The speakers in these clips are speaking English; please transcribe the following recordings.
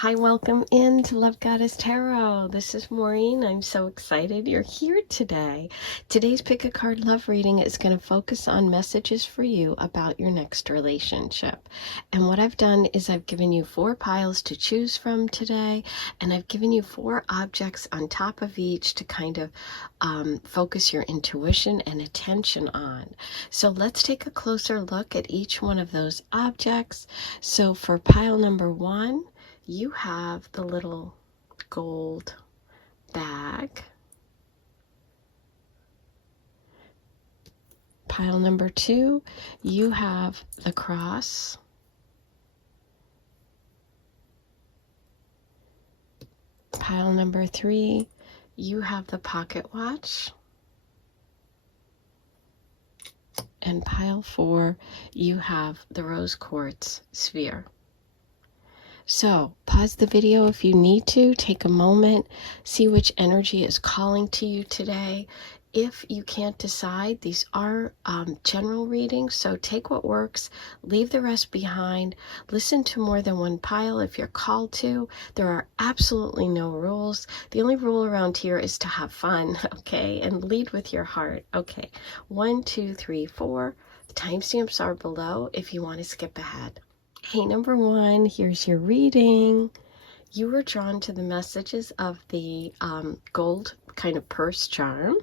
Hi, welcome into Love Goddess Tarot. This is Maureen. I'm so excited you're here today. Today's Pick a Card Love reading is going to focus on messages for you about your next relationship. And what I've done is I've given you 4 piles to choose from today, and I've given you 4 objects on top of each to kind of focus your intuition and attention on. So let's take a closer look at each one of those objects. So for pile number 1, you have the little gold bag. Pile number 2, you have the cross. Pile number 3, you have the pocket watch. And pile 4, you have the rose quartz sphere. So pause the video if you need to, take a moment, see which energy is calling to you today. If you can't decide, these are general readings, so take what works, leave the rest behind, listen to more than one pile if you're called to. There are absolutely no rules. The only rule around here is to have fun, okay, and lead with your heart. Okay, 1, 2, 3, 4. The timestamps are below if you want to skip ahead. Hey, number 1, here's your reading. You were drawn to the messages of the gold kind of purse charm.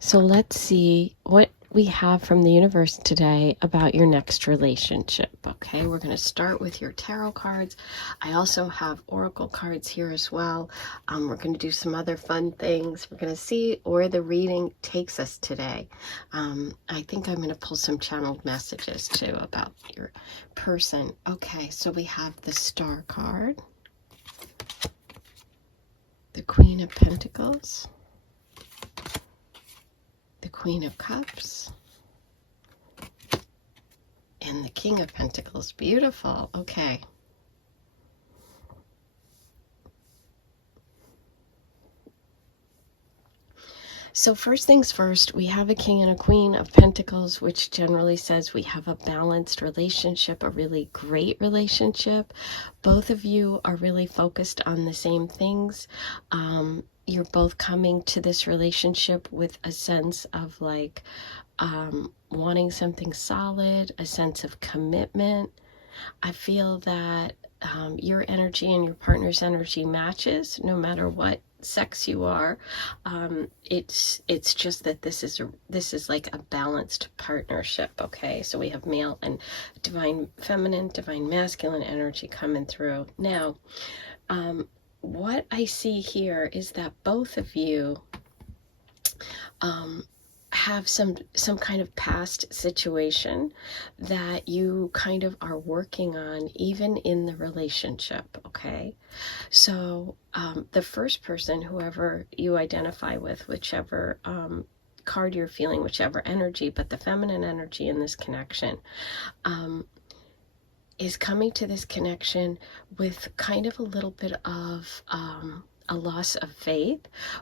So let's see what we have from the universe today about your next relationship. Okay, we're going to start with your tarot cards. I also have oracle cards here as well. We're going to do some other fun things. We're going to see where the reading takes us today. I think I'm going to pull some channeled messages too about your person. Okay, so we have the Star card, the Queen of Pentacles, the Queen of Cups, and the King of Pentacles. Beautiful. Okay. So first things first, we have a King and a Queen of Pentacles, which generally says we have a balanced relationship, a really great relationship. Both of you are really focused on the same things. You're both coming to this relationship with a sense of like wanting something solid, a sense of commitment. I feel that your energy and your partner's energy matches no matter what sex you are. It's just that this is like a balanced partnership. Okay, so we have male and divine feminine, divine masculine energy coming through. Now what I see here is that both of you have some kind of past situation that you kind of are working on even in the relationship. Okay, so the first person, whoever you identify with, whichever card you're feeling, whichever energy, but the feminine energy in this connection is coming to this connection with kind of a little bit of a loss of faith,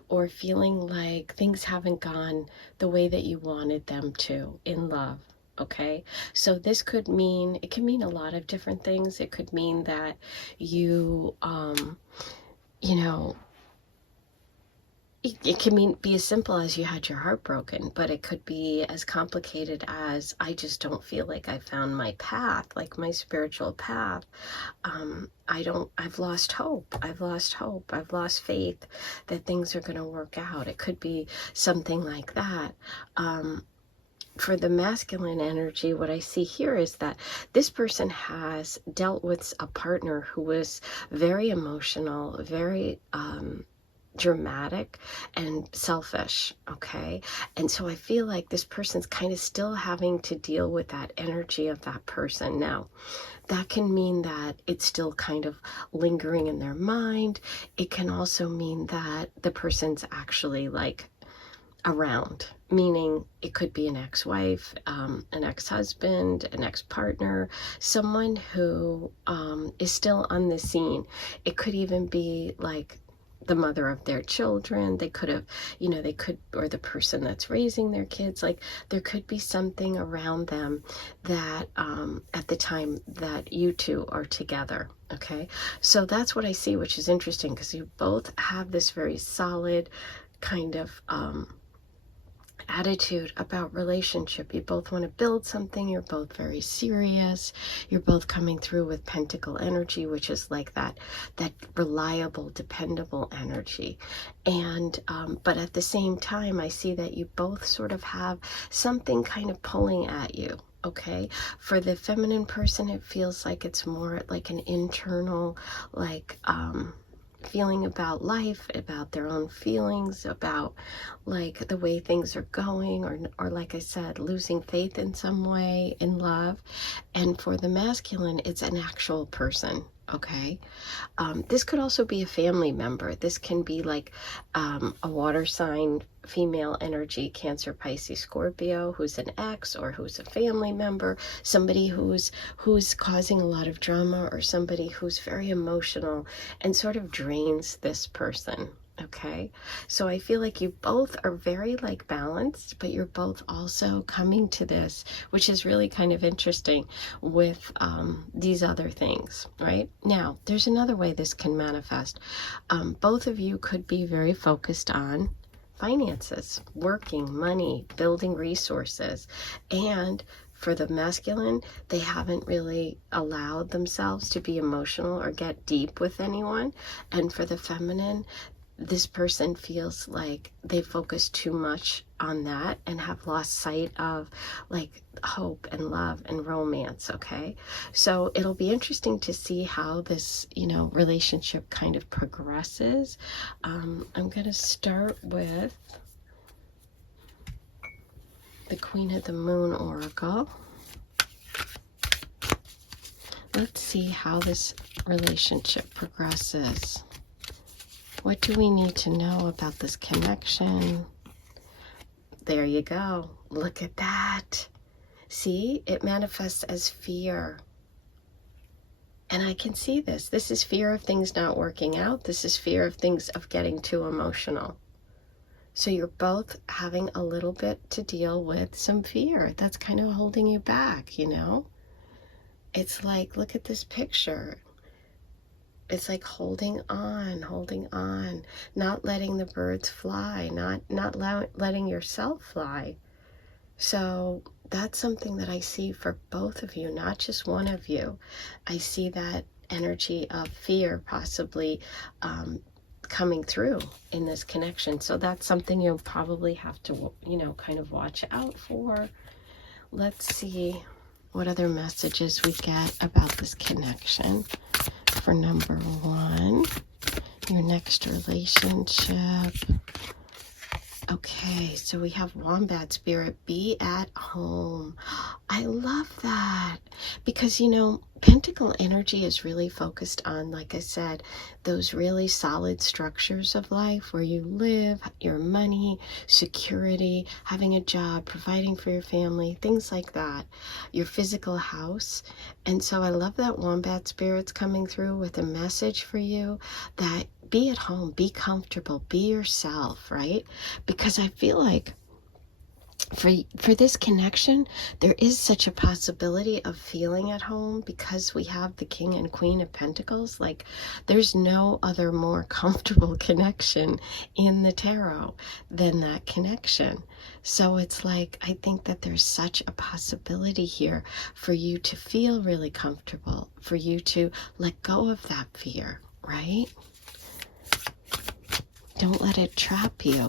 or feeling like things haven't gone the way that you wanted them to in love. Okay, so this could mean, it can mean a lot of different things. It could mean that you you know, it can be as simple as you had your heart broken, but it could be as complicated as I just don't feel like I found my path, like my spiritual path. I've lost hope. I've lost faith that things are going to work out. It could be something like that. For the masculine energy, what I see here is that this person has dealt with a partner who was very emotional, very dramatic and selfish. Okay, and so I feel like this person's kind of still having to deal with that energy of that person. Now that can mean that it's still kind of lingering in their mind. It can also mean that the person's actually like around, meaning it could be an ex-wife, an ex-husband, an ex-partner, someone who is still on the scene. It could even be like the mother of their children. They could have, you know, or the person that's raising their kids. Like, there could be something around them that at the time that you two are together. Okay, so that's what I see, which is interesting, because you both have this very solid kind of attitude about relationship. You both want to build something. You're both very serious. You're both coming through with pentacle energy, which is like that reliable, dependable energy. And but at the same time, I see that you both sort of have something kind of pulling at you. Okay, for the feminine person, it feels like it's more like an internal, like feeling about life, about their own feelings, about like the way things are going, or like I said, losing faith in some way in love. And for the masculine, it's an actual person. Okay, this could also be a family member. This can be like a water sign, female energy, Cancer, Pisces, Scorpio, who's an ex, or who's a family member, somebody who's causing a lot of drama, or somebody who's very emotional and sort of drains this person. Okay, so I feel like you both are very like balanced, but you're both also coming to this, which is really kind of interesting, with these other things. Right now, there's another way this can manifest. Both of you could be very focused on finances, working, money, building resources. And for the masculine, they haven't really allowed themselves to be emotional or get deep with anyone. And for the feminine, this person feels like they focus too much on that and have lost sight of like hope and love and romance. Okay, so it'll be interesting to see how this, you know, relationship kind of progresses. I'm going to start with the Queen of the Moon Oracle. Let's see how this relationship progresses. What do we need to know about this connection? There you go. Look at that. See, it manifests as fear. And I can see this. This is fear of things not working out. This is fear of things of getting too emotional. So you're both having a little bit to deal with some fear that's kind of holding you back, you know? It's like, look at this picture. It's like holding on, not letting the birds fly, not letting yourself fly. So that's something that I see for both of you, not just one of you. I see that energy of fear possibly coming through in this connection. So that's something you'll probably have to, you know, kind of watch out for. Let's see what other messages we get about this connection. For number one, your next relationship. Okay, so we have Wombat Spirit, be at home. I love that, because, you know, Pentacle energy is really focused on, like I said, those really solid structures of life where you live, your money, security, having a job, providing for your family, things like that, your physical house. And so I love that Wombat Spirit's coming through with a message for you that be at home, be comfortable, be yourself, right? Because I feel like for this connection, there is such a possibility of feeling at home, because we have the King and Queen of Pentacles. Like, there's no other more comfortable connection in the tarot than that connection. So it's like, I think that there's such a possibility here for you to feel really comfortable, for you to let go of that fear, right? Don't let it trap you.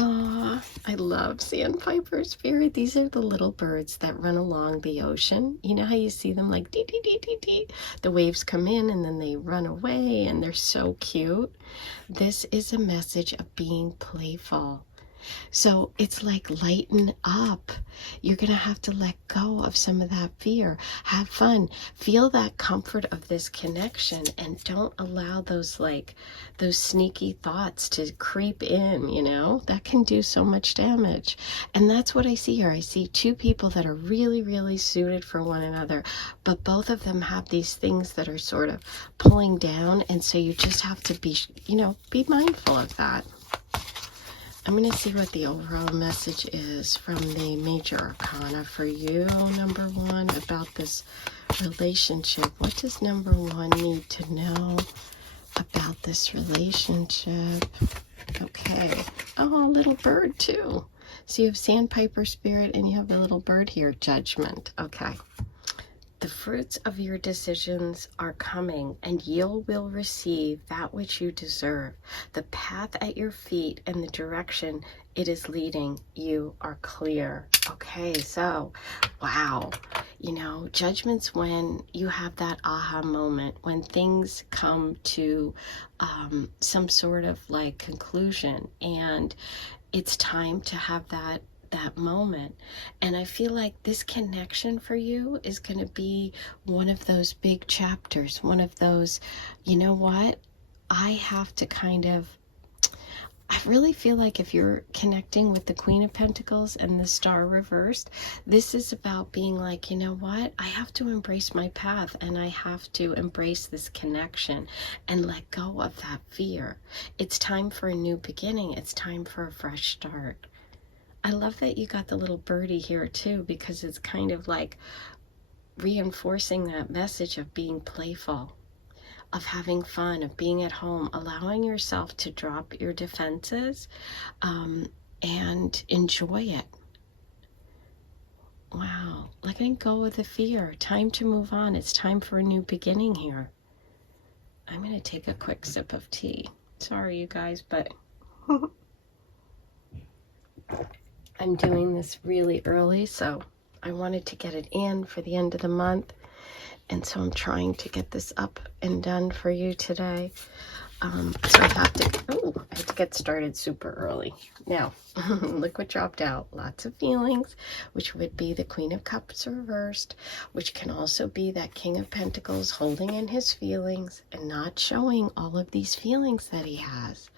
Oh, I love sandpiper spirit. These are the little birds that run along the ocean. You know how you see them like dee dee dee dee dee? The waves come in and then they run away, and they're so cute. This is a message of being playful. So it's like lighten up. You're going to have to let go of some of that fear. Have fun. Feel that comfort of this connection, and don't allow those sneaky thoughts to creep in, you know? That can do so much damage. And that's what I see here. I see two people that are really, really suited for one another, but both of them have these things that are sort of pulling down, and so you just have to be, be mindful of that. I'm going to see what the overall message is from the major arcana for you, number one, about this relationship. What does number one need to know about this relationship? Okay. Oh, little bird too. So you have Sandpiper Spirit and you have a little bird here, Judgment. Okay. The fruits of your decisions are coming, and you will receive that which you deserve. The path at your feet and the direction it is leading you are clear. Okay, so, wow. Judgment's when you have that aha moment, when things come to some sort of conclusion, and it's time to have that moment. And I feel like this connection for you is going to be one of those big chapters, one of those, you know what, I really feel like if you're connecting with the Queen of Pentacles and the Star reversed, this is about being like, you know what, I have to embrace my path, and I have to embrace this connection and let go of that fear. It's time for a new beginning. It's time for a fresh start. I love that you got the little birdie here too, because it's kind of like reinforcing that message of being playful, of having fun, of being at home, allowing yourself to drop your defenses and enjoy it. Wow, letting go of the fear. Time to move on. It's time for a new beginning here. I'm going to take a quick sip of tea. Sorry, you guys, but I'm doing this really early, so I wanted to get it in for the end of the month, and so I'm trying to get this up and done for you today. So I have to get started super early. Now, look what dropped out. Lots of feelings, which would be the Queen of Cups reversed, which can also be that King of Pentacles holding in his feelings and not showing all of these feelings that he has,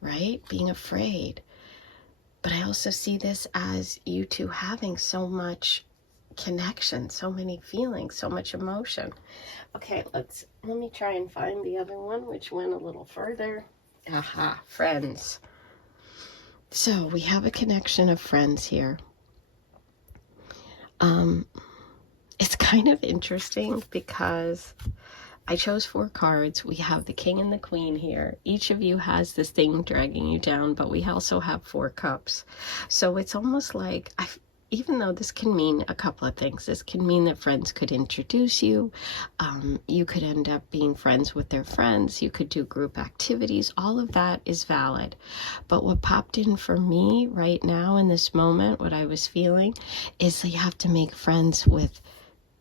right? Being afraid. But I also see this as you two having so much connection, so many feelings, so much emotion. Okay, let me try and find the other one, which went a little further. Aha, friends. So we have a connection of friends here. It's kind of interesting because I chose 4 cards. We have the King and the Queen here. Each of you has this thing dragging you down, but we also have 4 cups. So it's almost like, even though this can mean a couple of things, this can mean that friends could introduce you. You could end up being friends with their friends. You could do group activities. All of that is valid. But what popped in for me right now in this moment, what I was feeling, is that you have to make friends with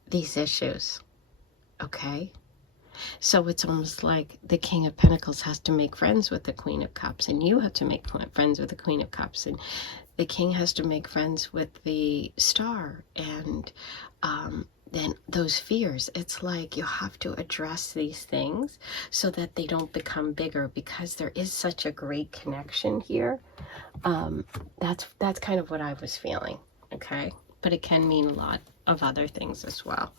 these issues. Okay? So it's almost like the King of Pentacles has to make friends with the Queen of Cups, and you have to make friends with the Queen of Cups, and the King has to make friends with the Star, and then those fears. It's like you have to address these things so that they don't become bigger, because there is such a great connection here. That's kind of what I was feeling, okay? But it can mean a lot of other things as well.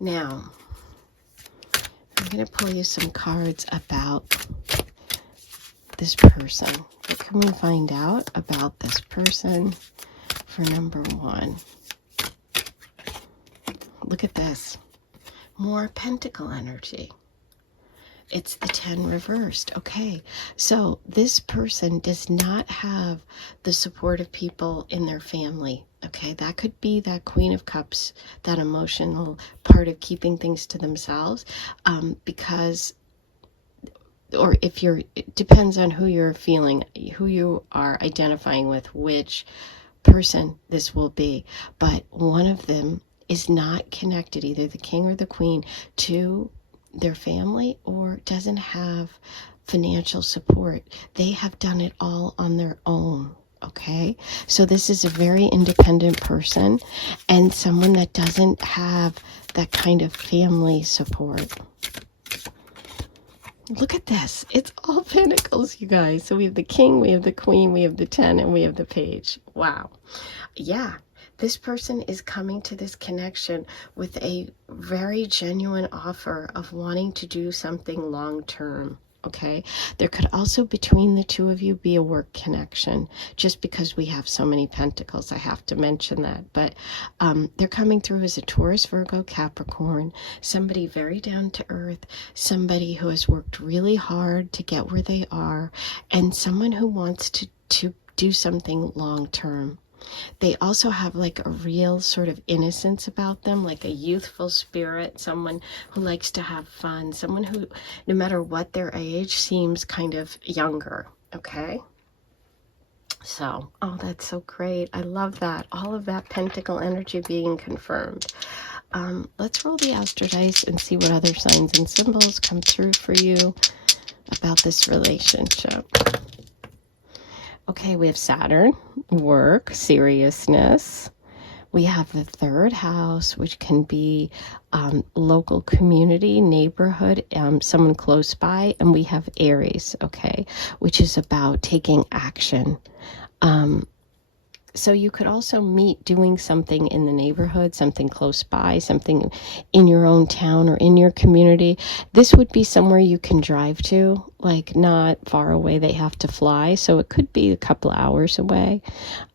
Now, I'm going to pull you some cards about this person. What can we find out about this person for number one? Look at this. More pentacle energy. It's the 10 reversed. Okay, so this person does not have the support of people in their family. Okay, that could be that Queen of Cups, that emotional part of keeping things to themselves, because, or if you're, it depends on who you're feeling, who you are identifying with, which person this will be. But one of them is not connected, either the King or the Queen, to their family, or doesn't have financial support. They have done it all on their own. okay? So this is a very independent person and someone that doesn't have that kind of family support. Look at this. It's all pentacles, you guys. So we have the king, we have the queen, we have the 10, and we have the page. Wow. Yeah. This person is coming to this connection with a very genuine offer of wanting to do something long term. Okay, there could also between the two of you be a work connection. Just because we have so many pentacles, I have to mention that. But they're coming through as a Taurus, Virgo, Capricorn, somebody very down to earth, somebody who has worked really hard to get where they are, and someone who wants to do something long term. They also have like a real sort of innocence about them, like a youthful spirit, someone who likes to have fun, someone who, no matter what their age, seems kind of younger, okay? So, oh, that's so great. I love that. All of that pentacle energy being confirmed. Let's roll the Astro dice and see what other signs and symbols come through for you about this relationship. Okay, we have Saturn, work, seriousness. We have the third house, which can be local community, neighborhood, someone close by. And we have Aries, okay, which is about taking action. So you could also meet doing something in the neighborhood, something close by, something in your own town or in your community. This would be somewhere you can drive to, like not far away. They have to fly, so it could be a couple hours away.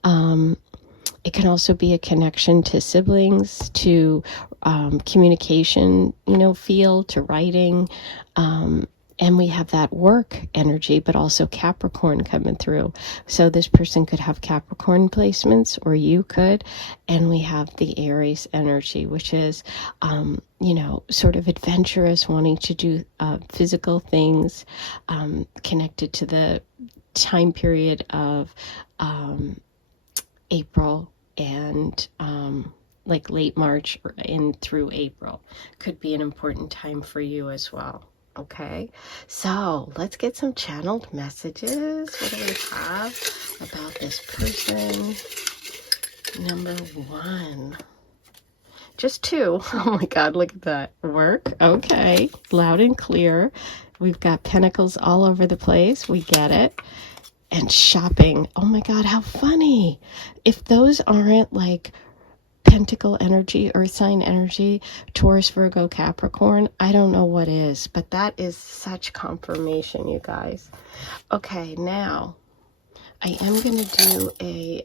It can also be a connection to siblings, to communication, field, to writing. And we have that work energy, but also Capricorn coming through. So this person could have Capricorn placements, or you could. And we have the Aries energy, which is, sort of adventurous, wanting to do physical things, connected to the time period of April and like late March in through April. Could be an important time for you as well. Okay, so let's get some channeled messages. What do we have about this person? Number one. Just two. Oh my God, look at that. Work. Okay, loud and clear. We've got pentacles all over the place. We get it. And shopping. Oh my God, how funny. If those aren't like pentacle energy, earth sign energy, Taurus, Virgo, Capricorn, I don't know what is, but that is such confirmation, you guys. Okay, now I am going to do a,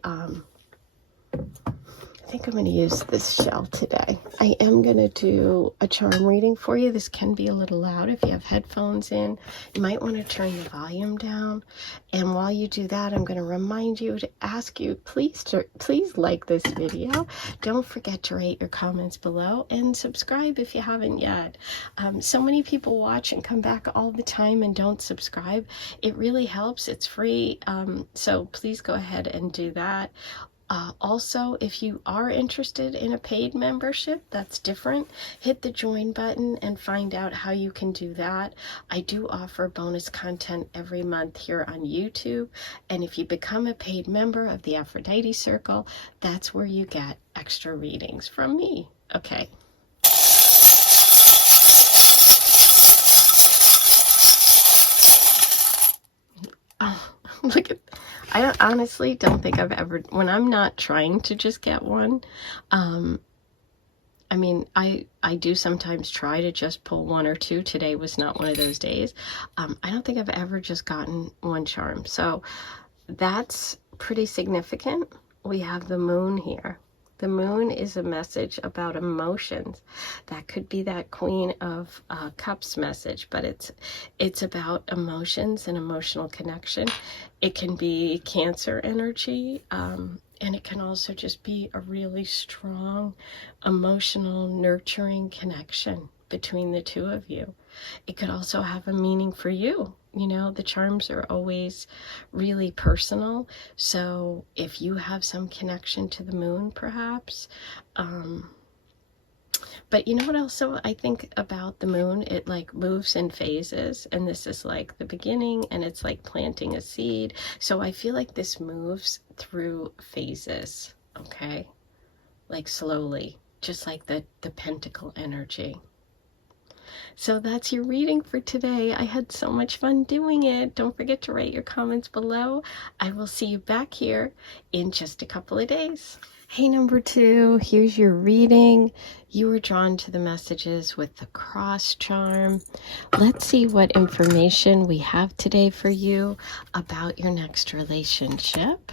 I think I'm going to use this shell today. I am going to do a charm reading for you. This can be a little loud if you have headphones in. You might want to turn the volume down. And while you do that, I'm going to remind you to ask you, please like this video. Don't forget to rate your comments below and subscribe if you haven't yet. So many people watch and come back all the time and don't subscribe. It really helps. It's free. So please go ahead and do that. Also, if you are interested in a paid membership, that's different. Hit the join button and find out how you can do that. I do offer bonus content every month here on YouTube. And if you become a paid member of the Aphrodite Circle, that's where you get extra readings from me. Okay. Oh, look at, I honestly don't think I've ever, when I'm not trying to just get one, I mean, I do sometimes try to just pull one or two. Today was not one of those days. I don't think I've ever just gotten one charm. So that's pretty significant. We have the moon here. The moon is a message about emotions. That could be that Queen of Cups message, but it's about emotions and emotional connection. It can be Cancer energy, and it can also just be a really strong, emotional, nurturing connection between the two of you. It could also have a meaning for you. The charms are always really personal. So if you have some connection to the moon, perhaps, but But you know what also I think about the moon? It like moves in phases, and this is like the beginning, and it's like planting a seed. So I feel like this moves through phases, okay? Like slowly, just like the pentacle energy. So that's your reading for today. I had so much fun doing it. Don't forget to write your comments below. I will see you back here in just a couple of days. Hey, number 2, here's your reading. You were drawn to the messages with the cross charm. Let's see what information we have today for you about your next relationship.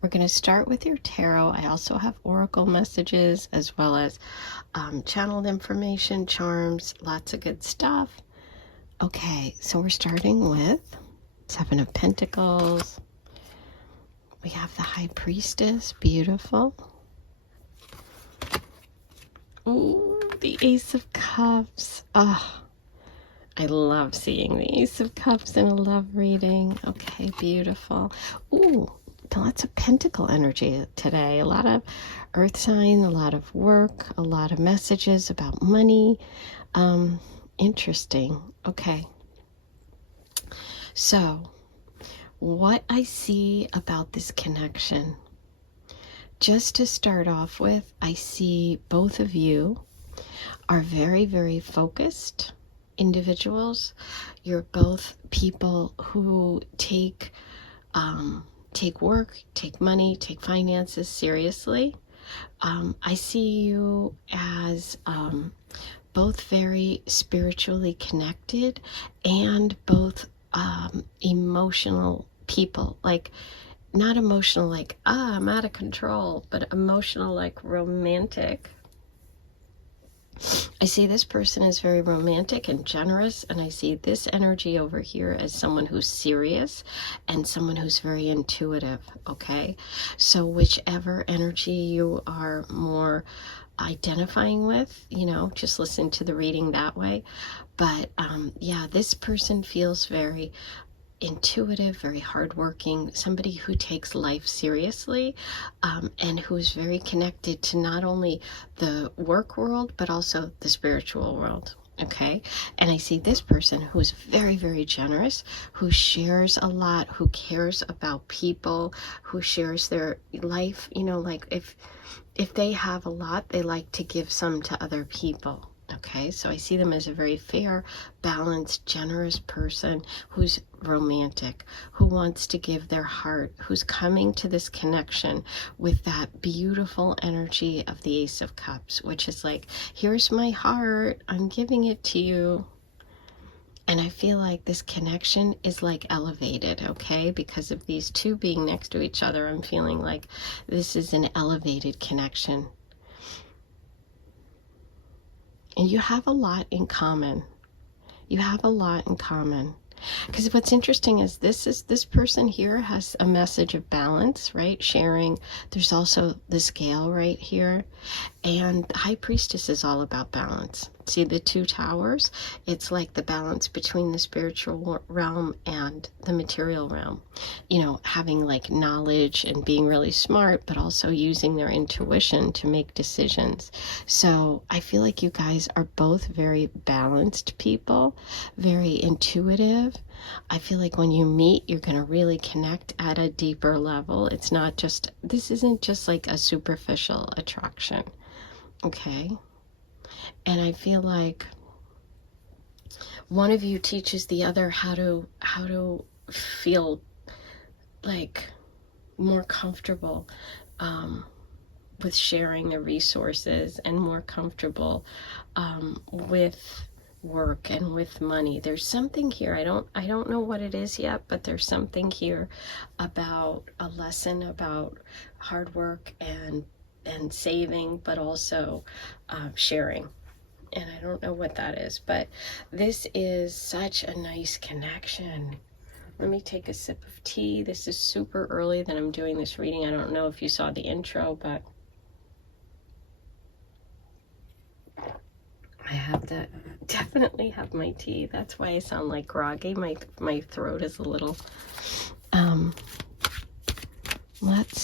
We're going to start with your tarot. I also have oracle messages as well as channeled information, charms, lots of good stuff. Okay, so we're starting with 7 of Pentacles. We have the High Priestess, beautiful. Ooh, the Ace of Cups. Oh, I love seeing the Ace of Cups in a love reading. Okay, beautiful. Ooh, lots of Pentacle energy today. A lot of earth sign, a lot of work, a lot of messages about money. Interesting. Okay. So, what I see about this connection, just to start off with, I see both of you are very, very focused individuals. You're both people who take work, take money, take finances seriously. I see you as both very spiritually connected and both emotional people. Like, not emotional like, I'm out of control, but emotional like romantic. I see this person as very romantic and generous, and I see this energy over here as someone who's serious and someone who's very intuitive, okay? So whichever energy you are more identifying with, you know, just listen to the reading that way. But yeah, this person feels very intuitive, very hardworking, somebody who takes life seriously, and who is very connected to not only the work world, but also the spiritual world. Okay, and I see this person who is very, very generous, who shares a lot, who cares about people, who shares their life. You know, like if they have a lot, they like to give some to other people. Okay, so I see them as a very fair, balanced, generous person who's romantic, who wants to give their heart, who's coming to this connection with that beautiful energy of the Ace of Cups, which is like, here's my heart, I'm giving it to you. And I feel like this connection is like elevated, okay? Because of these two being next to each other, I'm feeling like this is an elevated connection. And you have a lot in common. You have a lot in common. Because what's interesting is this person here has a message of balance, right? Sharing. There's also the scale right here. And the High Priestess is all about balance. See the 2 towers? It's like the balance between the spiritual realm and the material realm. You know, having like knowledge and being really smart, but also using their intuition to make decisions. So I feel like you guys are both very balanced people, very intuitive. I feel like when you meet, you're going to really connect at a deeper level. It's not just, this isn't just like a superficial attraction. Okay, and I feel like one of you teaches the other how to feel like more comfortable with sharing the resources and more comfortable with work and with money. There's something here, I don't know what it is yet, but there's something here about a lesson about hard work and saving, but also sharing. And I don't know what that is, but this is such a nice connection. Let me take a sip of tea. This is super early that I'm doing this reading. I don't know if you saw the intro, but I have to definitely have my tea. That's why I sound like groggy. My throat is a little let's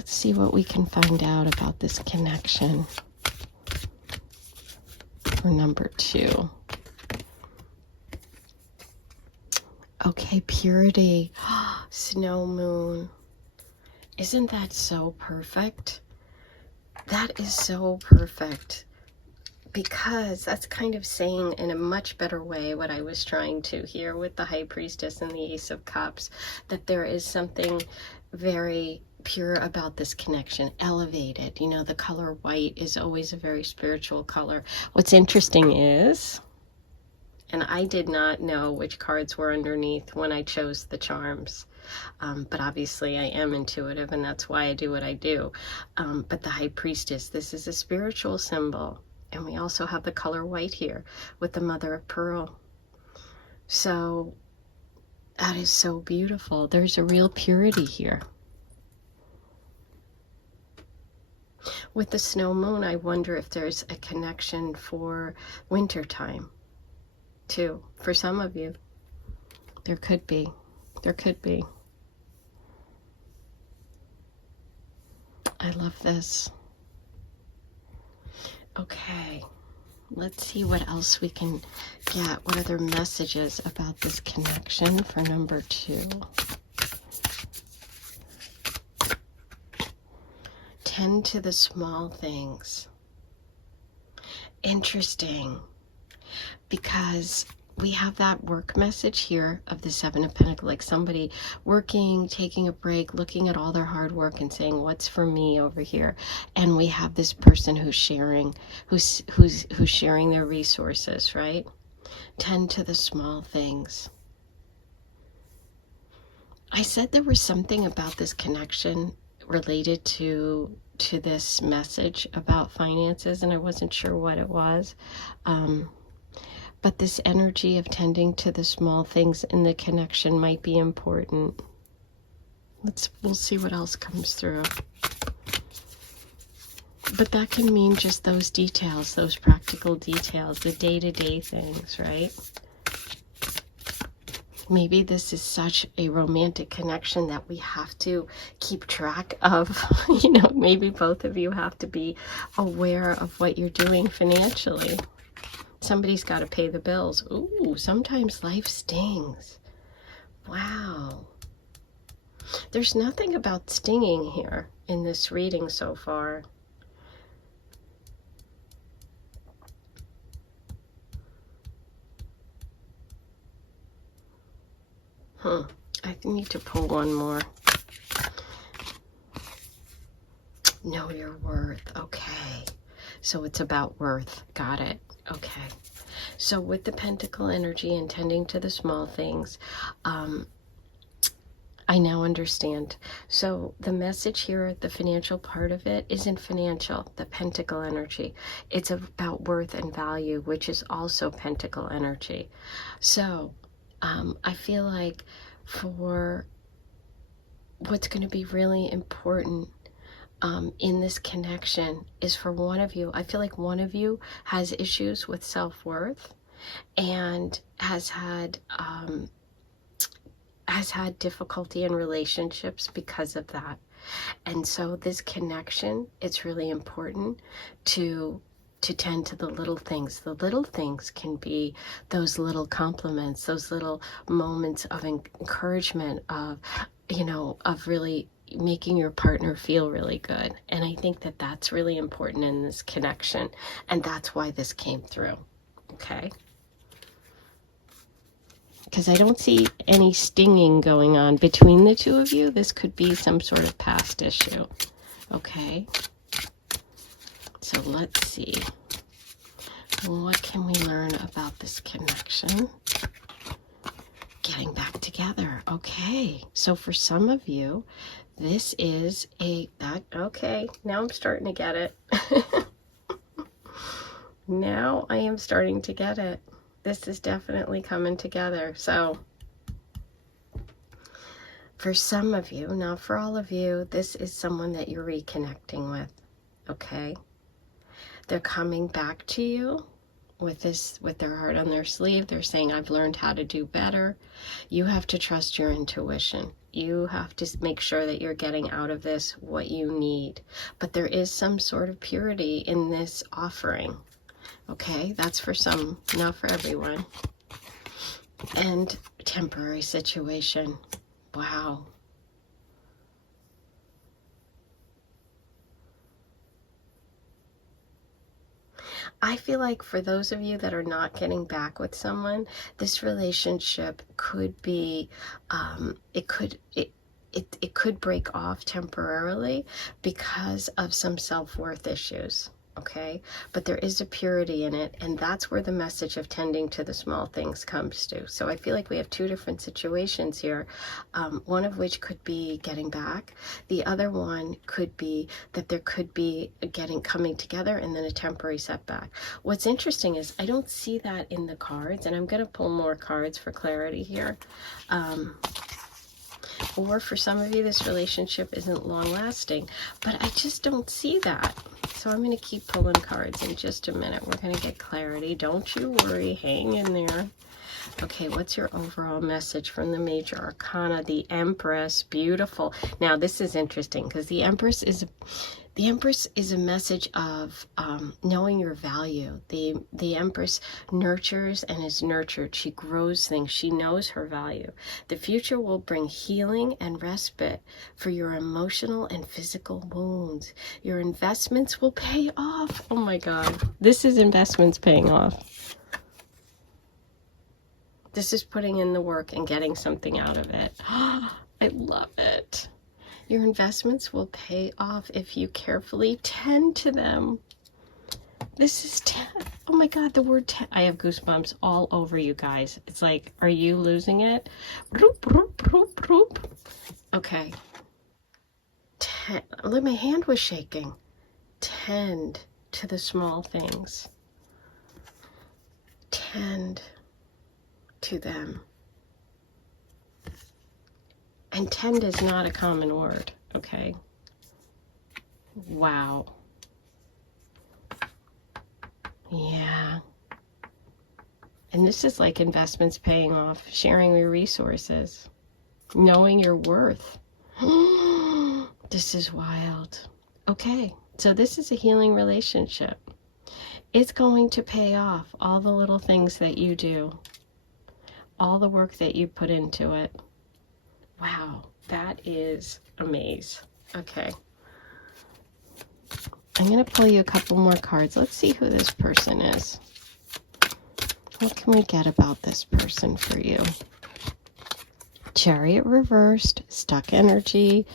Let's see what we can find out about this connection for number 2. Okay, purity. Snow moon. Isn't that so perfect? That is so perfect. Because that's kind of saying in a much better way what I was trying to here with the High Priestess and the Ace of Cups, that there is something very pure about this connection, elevated. You know, the color white is always a very spiritual color. What's interesting is, and I did not know which cards were underneath when I chose the charms, but obviously I am intuitive, and that's why I do what I do. But the High Priestess, this is a spiritual symbol. And we also have the color white here with the mother of pearl. So that is so beautiful. There's a real purity here. With the snow moon, I wonder if there's a connection for winter time too. For some of you, there could be. There could be. I love this. Okay, let's see what else we can get. What other messages about this connection for number 2? Tend to the small things. Interesting, because we have that work message here of the 7 of Pentacles, like somebody working, taking a break, looking at all their hard work and saying, what's for me over here? And we have this person who's sharing, who's sharing their resources, right? Tend to the small things. I said there was something about this connection related to this message about finances, and I wasn't sure what it was. But this energy of tending to the small things in the connection might be important. We'll see what else comes through. But that can mean just those details, those practical details, the day-to-day things, right? Maybe this is such a romantic connection that we have to keep track of. You know, maybe both of you have to be aware of what you're doing financially. Somebody's got to pay the bills. Ooh, sometimes life stings. Wow. There's nothing about stinging here in this reading so far. I need to pull one more. Know your worth. Okay. So it's about worth. Got it. Okay, so with the Pentacle energy and tending to the small things, I now understand. So the message here, the financial part of it, isn't financial, the Pentacle energy. It's about worth and value, which is also Pentacle energy. So I feel like for what's going to be really important in this connection is for one of you. I feel like one of you has issues with self-worth and has had difficulty in relationships because of that. And so this connection, it's really important to tend to the little things. The little things can be those little compliments, those little moments of encouragement, of, you know, of really making your partner feel really good. And I think that that's really important in this connection. And that's why this came through. Okay? Because I don't see any stinging going on between the two of you. This could be some sort of past issue. Okay? So let's see. What can we learn about this connection? Getting back together. Okay. So for some of you, this is okay, now I'm starting to get it. Now I am starting to get it. This is definitely coming together. So for some of you, not for all of you, this is someone that you're reconnecting with. Okay? They're coming back to you with their heart on their sleeve. They're saying, I've learned how to do better. You have to trust your intuition. You have to make sure that you're getting out of this what you need. But there is some sort of purity in this offering. Okay, that's for some, not for everyone. And temporary situation. Wow. I feel like for those of you that are not getting back with someone, this relationship could be, it could break off temporarily because of some self-worth issues. Okay, but there is a purity in it, and that's where the message of tending to the small things comes to. So I feel like we have two different situations here, one of which could be getting back. The other one could be that there could be coming together and then a temporary setback. What's interesting is I don't see that in the cards, and I'm going to pull more cards for clarity here. Or for some of you, this relationship isn't long lasting, but I just don't see that. So I'm going to keep pulling cards in just a minute. We're going to get clarity. Don't you worry. Hang in there. Okay, what's your overall message from the Major Arcana? The Empress. Beautiful. Now, this is interesting because the Empress is a message of knowing your value. The Empress nurtures and is nurtured. She grows things. She knows her value. The future will bring healing and respite for your emotional and physical wounds. Your investments will pay off. Oh my God. This is investments paying off. This is putting in the work and getting something out of it. I love it. Your investments will pay off if you carefully tend to them. This is oh my God, the word I have goosebumps all over you guys. It's like, are you losing it? Okay. Look, my hand was shaking. Tend to the small things. Tend to them. And tend is not a common word, okay? Wow. Yeah. And this is like investments paying off, sharing your resources, knowing your worth. This is wild. Okay, so this is a healing relationship. It's going to pay off all the little things that you do, all the work that you put into it. Wow, that is amazing. Okay. I'm going to pull you a couple more cards. Let's see who this person is. What can we get about this person for you? Chariot reversed, stuck energy.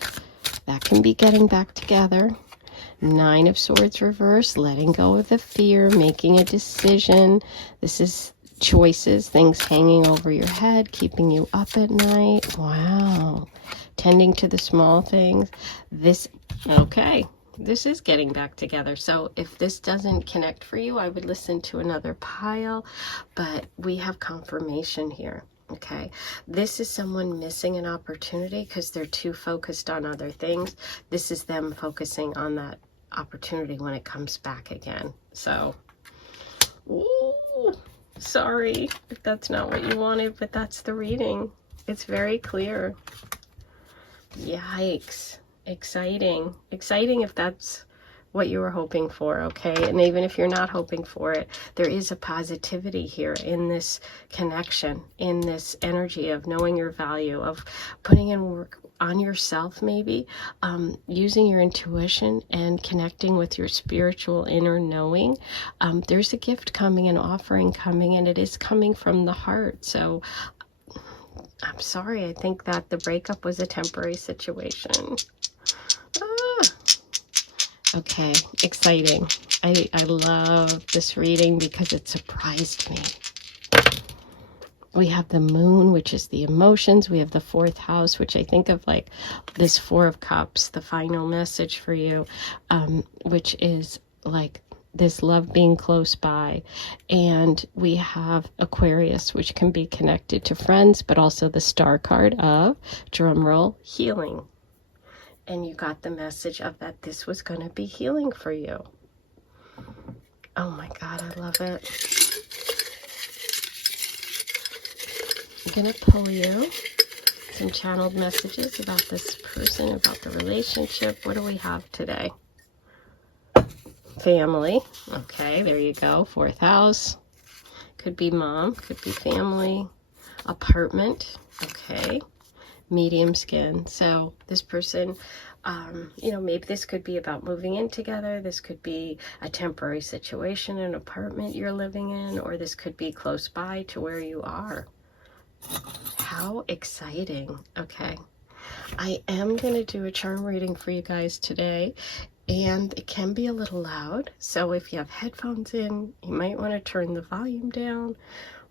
That can be getting back together. Nine of Swords reversed, letting go of the fear, making a decision. This is choices, things hanging over your head, keeping you up at night. Wow. Tending to the small things. Okay, this is getting back together. So if this doesn't connect for you, I would listen to another pile, but we have confirmation here. Okay, this is someone missing an opportunity because they're too focused on other things. This is them focusing on that opportunity when it comes back again. So, ooh, sorry if that's not what you wanted, but that's the reading. It's very clear. Yikes. Exciting. Exciting if that's what you were hoping for, okay? And even if you're not hoping for it, there is a positivity here in this connection, in this energy of knowing your value, of putting in work on yourself maybe, using your intuition and connecting with your spiritual inner knowing. There's a gift coming, an offering coming, and it is coming from the heart. So I'm sorry, I think that the breakup was a temporary situation. Okay, exciting. I love this reading because it surprised me. We have the moon, which is the emotions. We have the fourth house, which I think of like this Four of Cups, the final message for you, which is like this love being close by. And we have Aquarius, which can be connected to friends, but also the star card of, drumroll, healing. And you got the message of that this was going to be healing for you. Oh my God, I love it. I'm going to pull you some channeled messages about this person, about the relationship. What do we have today? Family. Okay, there you go. 4th house. Could be mom, could be family. Apartment. Okay. Medium skin. So this person, you know, maybe this could be about moving in together. This could be a temporary situation, an apartment you're living in, or this could be close by to where you are. How exciting. Okay. I am going to do a charm reading for you guys today, and it can be a little loud. So if you have headphones in, you might want to turn the volume down.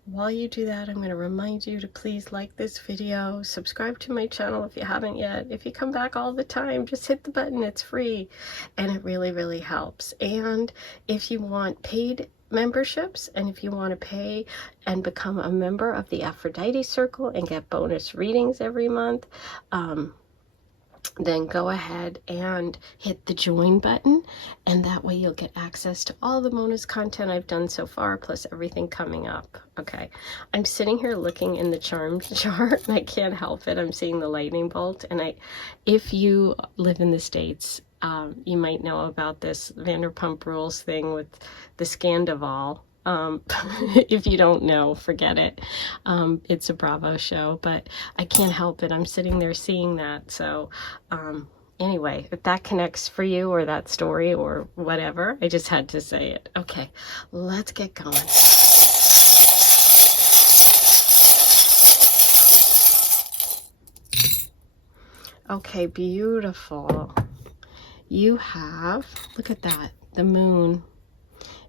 While you do that, I'm going to remind you to please like this video, subscribe to my channel if you haven't yet. If you come back all the time, just hit the button. It's free, and it really, really helps. And if you want paid memberships, and if you want to pay and become a member of the Aphrodite Circle and get bonus readings every month, then go ahead and hit the join button, and that way you'll get access to all the bonus content I've done so far, plus everything coming up. Okay, I'm sitting here looking in the charm chart, and I can't help it. I'm seeing the lightning bolt, and if you live in the States, you might know about this Vanderpump Rules thing with the Scandival. If you don't know, forget it. It's a Bravo show, but I can't help it. I'm sitting there seeing that. So anyway, if that connects for you, or that story, or whatever, I just had to say it. Okay, let's get going. Okay, beautiful. You have, look at that, the moon.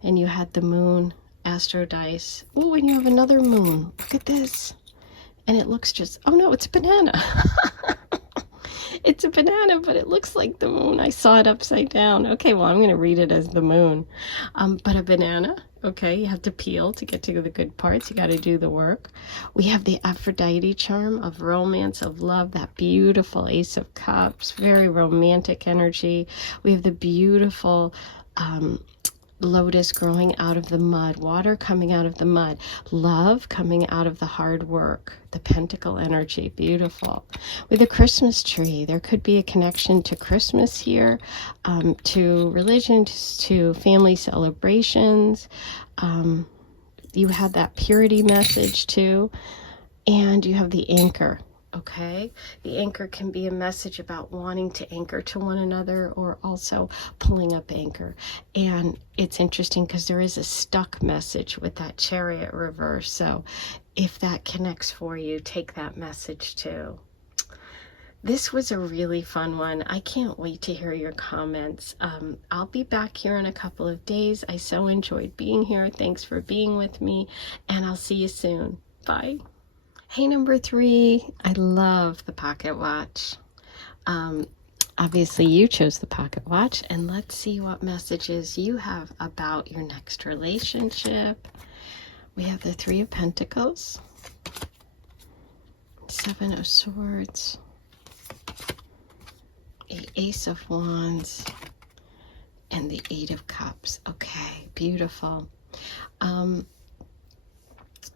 And you had the moon astro dice. Oh, and you have another moon. Look at this. And it looks just, oh no, it's a banana. It's a banana, but it looks like the moon. I saw it upside down. Okay, well, I'm going to read it as the moon. But a banana, okay, you have to peel to get to the good parts. You got to do the work. We have the Aphrodite charm of romance, of love, that beautiful Ace of Cups, very romantic energy. We have the beautiful lotus growing out of the mud, water coming out of the mud, love coming out of the hard work, the pentacle energy, beautiful. With a Christmas tree, there could be a connection to Christmas here, to religion, to family celebrations. You have that purity message too, and you have the anchor. Okay, the anchor can be a message about wanting to anchor to one another, or also pulling up anchor. And it's interesting because there is a stuck message with that Chariot reverse. So if that connects for you, take that message too. This was a really fun one. I can't wait to hear your comments. I'll be back here in a couple of days. I so enjoyed being here. Thanks for being with me, and I'll see you soon. Bye. Hey, number 3, I love the pocket watch. Obviously you chose the pocket watch, and let's see what messages you have about your next relationship. We have the 3 of Pentacles, 7 of Swords, a Ace of Wands, and the 8 of Cups. Okay, beautiful.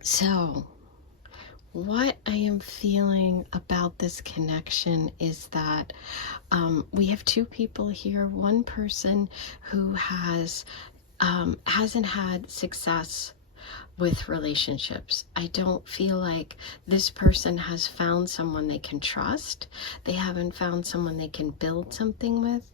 So what I am feeling about this connection is that we have 2 people here. One person who hasn't had success with relationships. I don't feel like this person has found someone they can trust. They haven't found someone they can build something with.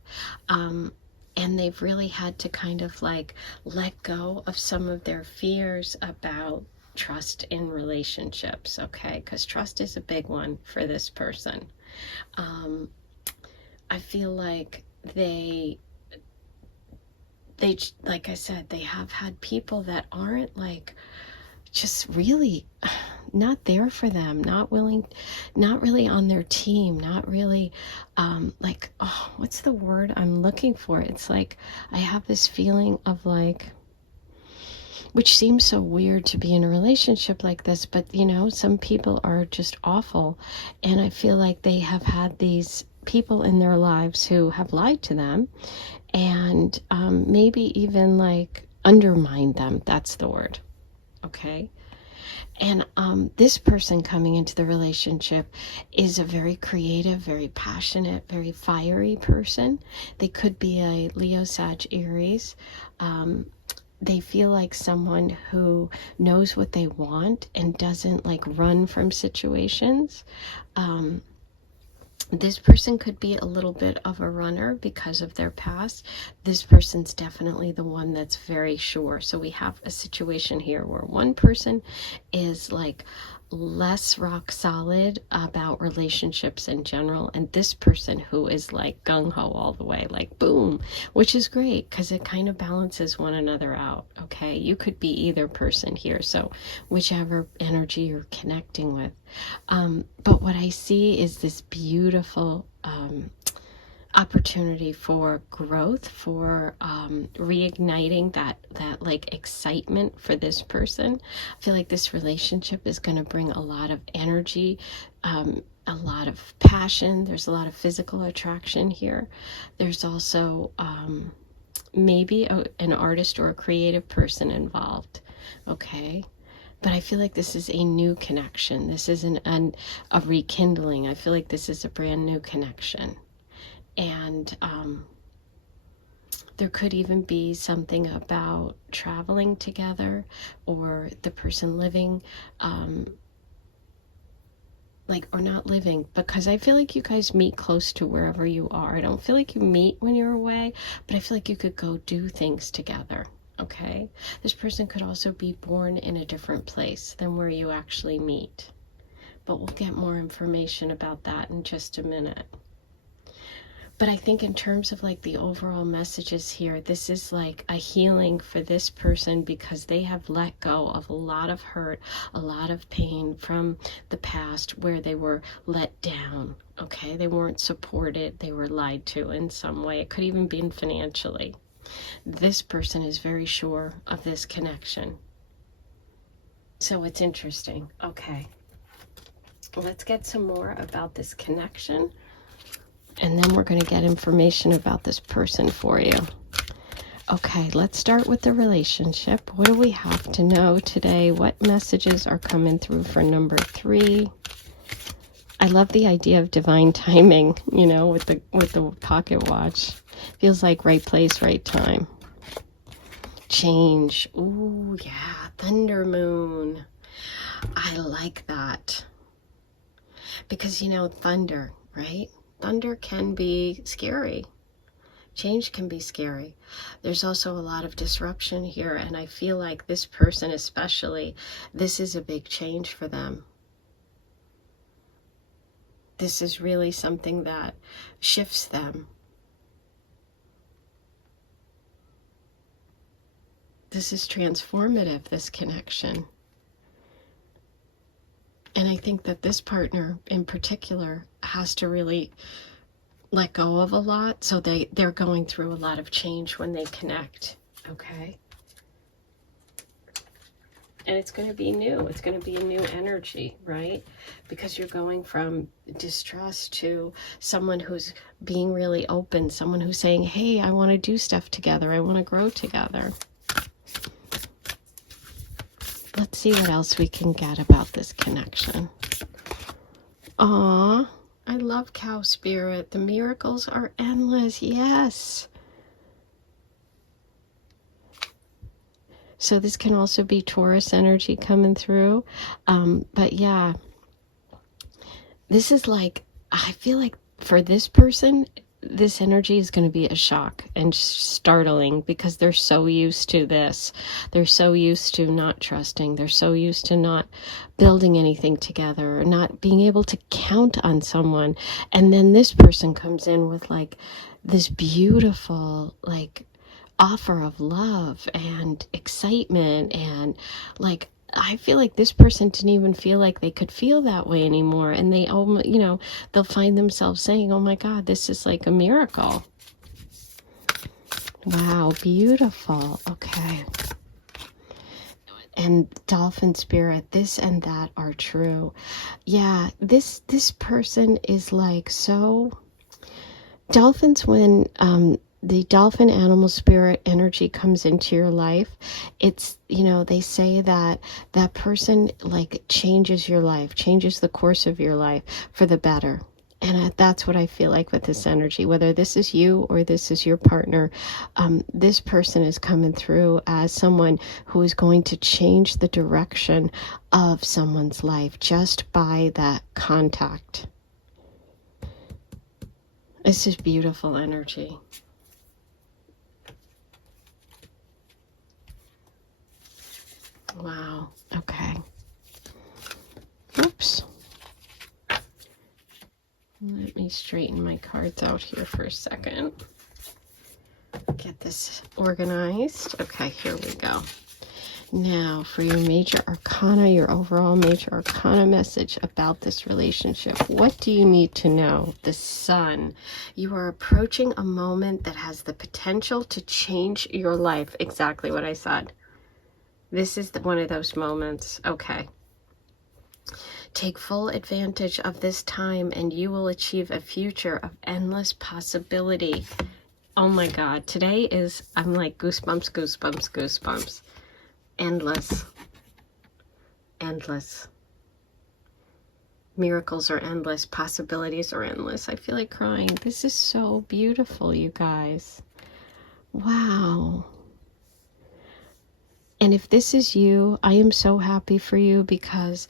And they've really had to kind of like let go of some of their fears about trust in relationships, okay? Because trust is a big one for this person. I feel like they, like I said, they have had people that aren't like, just really not there for them, not willing, not really on their team, not really like, oh, what's the word I'm looking for? It's like, I have this feeling of like, which seems so weird to be in a relationship like this, but you know, some people are just awful, and I feel like they have had these people in their lives who have lied to them, and maybe even like undermined them. That's the word. Okay, And this person coming into the relationship is a very creative, very passionate, very fiery person. They could be a Leo, Sag, Aries. They feel like someone who knows what they want and doesn't like run from situations. This person could be a little bit of a runner because of their past. This person's definitely the one that's very sure. So we have a situation here where one person is like less rock solid about relationships in general, and this person who is like gung-ho all the way, like boom, which is great because it kind of balances one another out. Okay, you could be either person here, so whichever energy you're connecting with. But what I see is this beautiful opportunity for growth, for reigniting that like excitement for this person. I feel like this relationship is going to bring a lot of energy, a lot of passion. There's a lot of physical attraction here. There's also maybe an artist or a creative person involved. Okay. But I feel like this is a new connection. This isn't a rekindling. I feel like this is a brand new connection. And there could even be something about traveling together, or the person living, or not living, because I feel like you guys meet close to wherever you are. I don't feel like you meet when you're away, but I feel like you could go do things together. Okay, this person could also be born in a different place than where you actually meet, but we'll get more information about that in just a minute. But I think in terms of like the overall messages here, this is like a healing for this person because they have let go of a lot of hurt, a lot of pain from the past where they were let down. Okay, they weren't supported, they were lied to in some way. It could even be financially. This person is very sure of this connection. So it's interesting. Okay, let's get some more about this connection, and then we're going to get information about this person for you. Okay, let's start with the relationship. What do we have to know today? What messages are coming through for number 3? I love the idea of divine timing, you know, with the pocket watch. Feels like right place, right time. Change. Ooh, yeah, thunder moon. I like that. Because, you know, thunder, right? Thunder can be scary. Change can be scary. There's also a lot of disruption here, and I feel like this person especially, this is a big change for them. This is really something that shifts them. This is transformative, this connection. And I think that this partner in particular has to really let go of a lot. So they're going through a lot of change when they connect. Okay. And it's going to be new. It's going to be a new energy, right? Because you're going from distrust to someone who's being really open, someone who's saying, hey, I want to do stuff together. I want to grow together. Let's see what else we can get about this connection. Aw, I love cow spirit. The miracles are endless. Yes. So this can also be Taurus energy coming through. But yeah, this is like, I feel like for this person, this energy is going to be a shock and startling because they're so used to this. They're so used to not trusting. They're so used to not building anything together or not being able to count on someone. And then this person comes in with like this beautiful, like, offer of love and excitement, and like I feel like this person didn't even feel like they could feel that way anymore, and they, you know, they'll find themselves saying, oh my God, this is like a miracle. Wow, beautiful. Okay. And dolphin spirit, this and that are true. Yeah, this person is like so dolphins when the dolphin animal spirit energy comes into your life, it's, you know, they say that that person like changes your life, changes the course of your life for the better. And that's what I feel like with this energy, whether this is you or this is your partner. This person is coming through as someone who is going to change the direction of someone's life just by that contact. This is beautiful energy. Wow. Okay. Oops. Let me straighten my cards out here for a second. Get this organized. Okay, here we go. Now, for your major arcana, your overall major arcana message about this relationship. What do you need to know? The Sun. You are approaching a moment that has the potential to change your life. Exactly what I said. This is one of those moments. Okay. Take full advantage of this time and you will achieve a future of endless possibility. Oh my God. Today is, I'm like goosebumps, goosebumps, goosebumps. Endless. Endless. Miracles are endless. Possibilities are endless. I feel like crying. This is so beautiful, you guys. Wow. And if this is you, I am so happy for you because,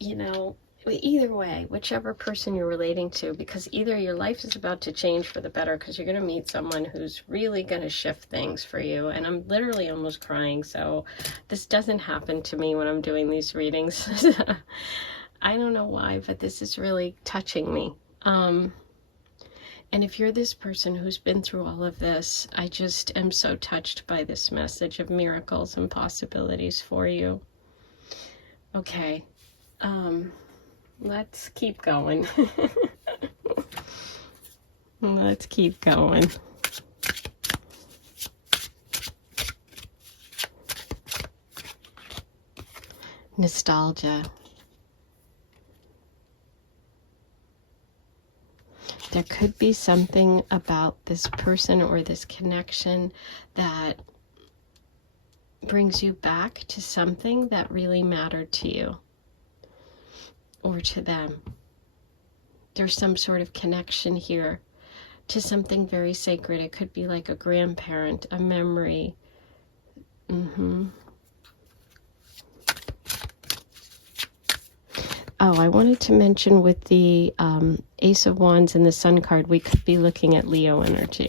you know, either way, whichever person you're relating to, because either your life is about to change for the better because you're going to meet someone who's really going to shift things for you. And I'm literally almost crying. So this doesn't happen to me when I'm doing these readings. I don't know why, but this is really touching me. And if you're this person who's been through all of this, I just am so touched by this message of miracles and possibilities for you. Okay. Let's keep going. Let's keep going. Nostalgia. There could be something about this person or this connection that brings you back to something that really mattered to you or to them. There's some sort of connection here to something very sacred. It could be like a grandparent, a memory. Oh, I wanted to mention with the Ace of Wands and the Sun card, we could be looking at Leo energy.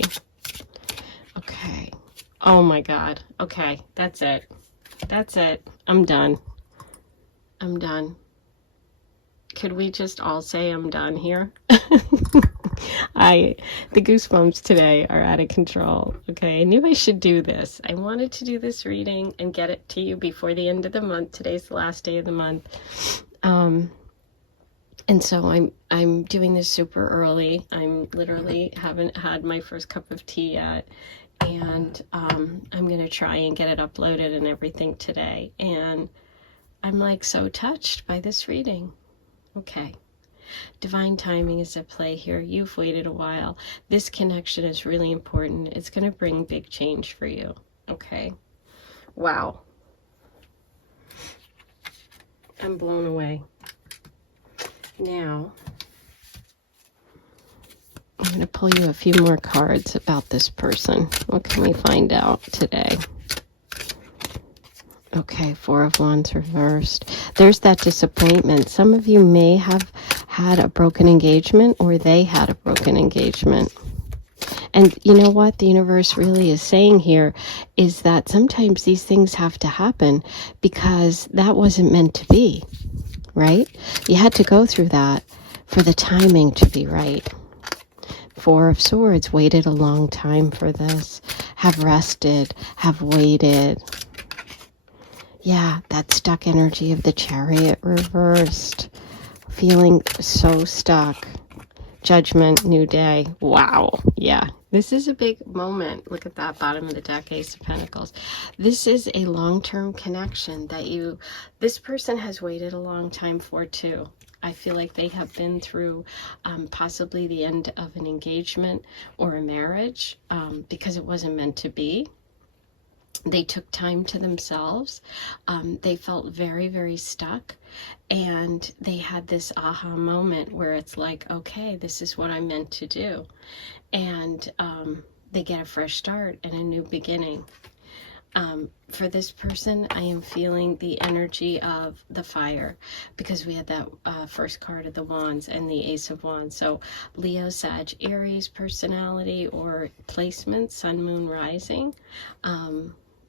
Okay. Oh my God. Okay, that's it. That's it. I'm done. I'm done. Could we just all say I'm done here? The goosebumps today are out of control. Okay, I knew I should do this. I wanted to do this reading and get it to you before the end of the month. Today's the last day of the month. And so I'm doing this super early. I'm literally haven't had my first cup of tea yet. And I'm going to try and get it uploaded and everything today. And I'm like so touched by this reading. Okay. Divine timing is at play here. You've waited a while. This connection is really important. It's going to bring big change for you. Okay. Wow. I'm blown away. Now, I'm going to pull you a few more cards about this person. What can we find out today? Okay, Four of Wands reversed. There's that disappointment. Some of you may have had a broken engagement or they had a broken engagement. And you know what the universe really is saying here is that sometimes these things have to happen because that wasn't meant to be, right? You had to go through that for the timing to be right. Four of Swords waited a long time for this, have rested, have waited. Yeah, that stuck energy of the Chariot reversed, feeling so stuck. Judgment, new day. Wow. Yeah, this is a big moment. Look at that bottom of the deck, Ace of Pentacles. This is a long-term connection that this person has waited a long time for too. I feel like they have been through possibly the end of an engagement or a marriage because it wasn't meant to be. They took time to themselves. They felt very, very stuck. And they had this aha moment where it's like, okay, this is what I'm meant to do. And they get a fresh start and a new beginning. For this person, I am feeling the energy of the fire, because we had that first card of the Wands and the Ace of Wands. So Leo, Sag, Aries personality or placement, Sun, Moon, Rising.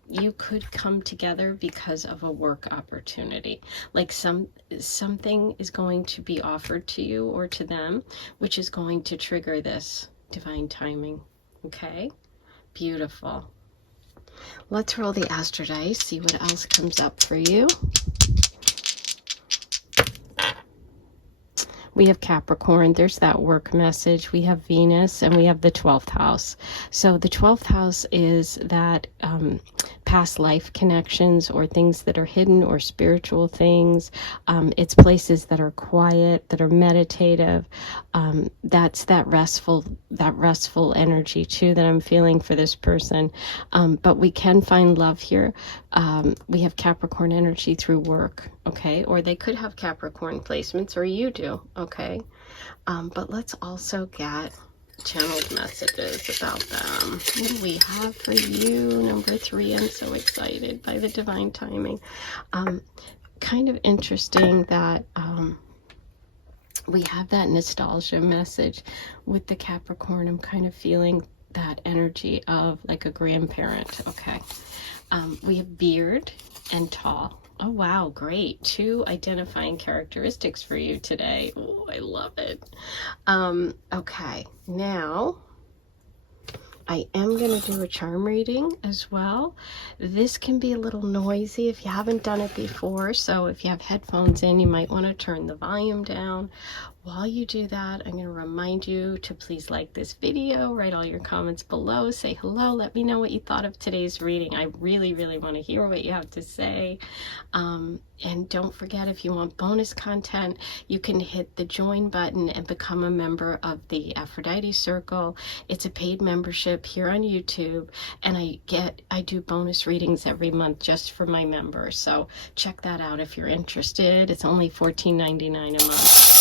You could come together because of a work opportunity. Like something is going to be offered to you or to them, which is going to trigger this divine timing. Okay? Beautiful. Let's roll the Astro Dice, see what else comes up for you. We have Capricorn, there's that work message. We have Venus, and we have the 12th house. So the 12th house is that past life connections or things that are hidden or spiritual things. It's places that are quiet, that are meditative. That's that restful energy too that I'm feeling for this person. But we can find love here. We have Capricorn energy through work, okay? Or they could have Capricorn placements, or you do, okay? But let's also get channeled messages about them. What do we have for you? Number 3, I'm so excited by the divine timing. Kind of interesting that we have that nostalgia message with the Capricorn. I'm kind of feeling that energy of like a grandparent, okay? We have beard and tall. Oh, wow, great. 2 identifying characteristics for you today. Oh, I love it. Okay, now I am going to do a charm reading as well. This can be a little noisy if you haven't done it before, so if you have headphones in, you might want to turn the volume down. While you do that, I'm going to remind you to please like this video, write all your comments below, say hello, let me know what you thought of today's reading. I really, really want to hear what you have to say. And don't forget, if you want bonus content, you can hit the join button and become a member of the Aphrodite Circle. It's a paid membership here on YouTube, and I do bonus readings every month just for my members. So check that out if you're interested. It's only $14.99 a month.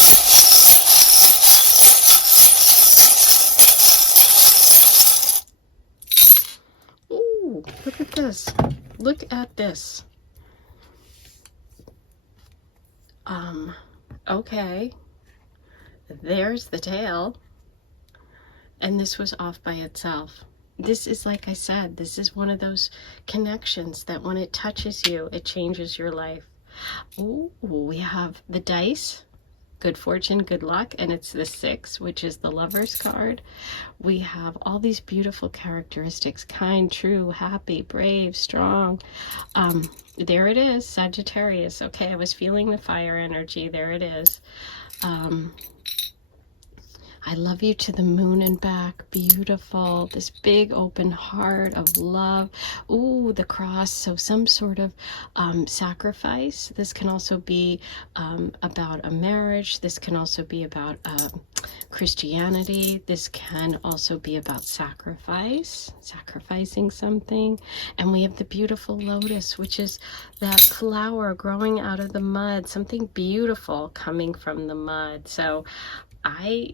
Ooh, look at this. Look at this. Okay. There's the tail. And this was off by itself. This is, like I said, this is one of those connections that when it touches you, it changes your life. Ooh, we have the dice. Good fortune, good luck, and it's the 6, which is the Lover's card. We have all these beautiful characteristics: kind, true, happy, brave, strong. There it is, Sagittarius. Okay, I was feeling the fire energy. There it is. I love you to the moon and back. Beautiful. This big open heart of love. Ooh, the cross. So some sort of sacrifice. This can also be about a marriage. This can also be about Christianity. This can also be about sacrifice, sacrificing something. And we have the beautiful lotus, which is that flower growing out of the mud, something beautiful coming from the mud. So I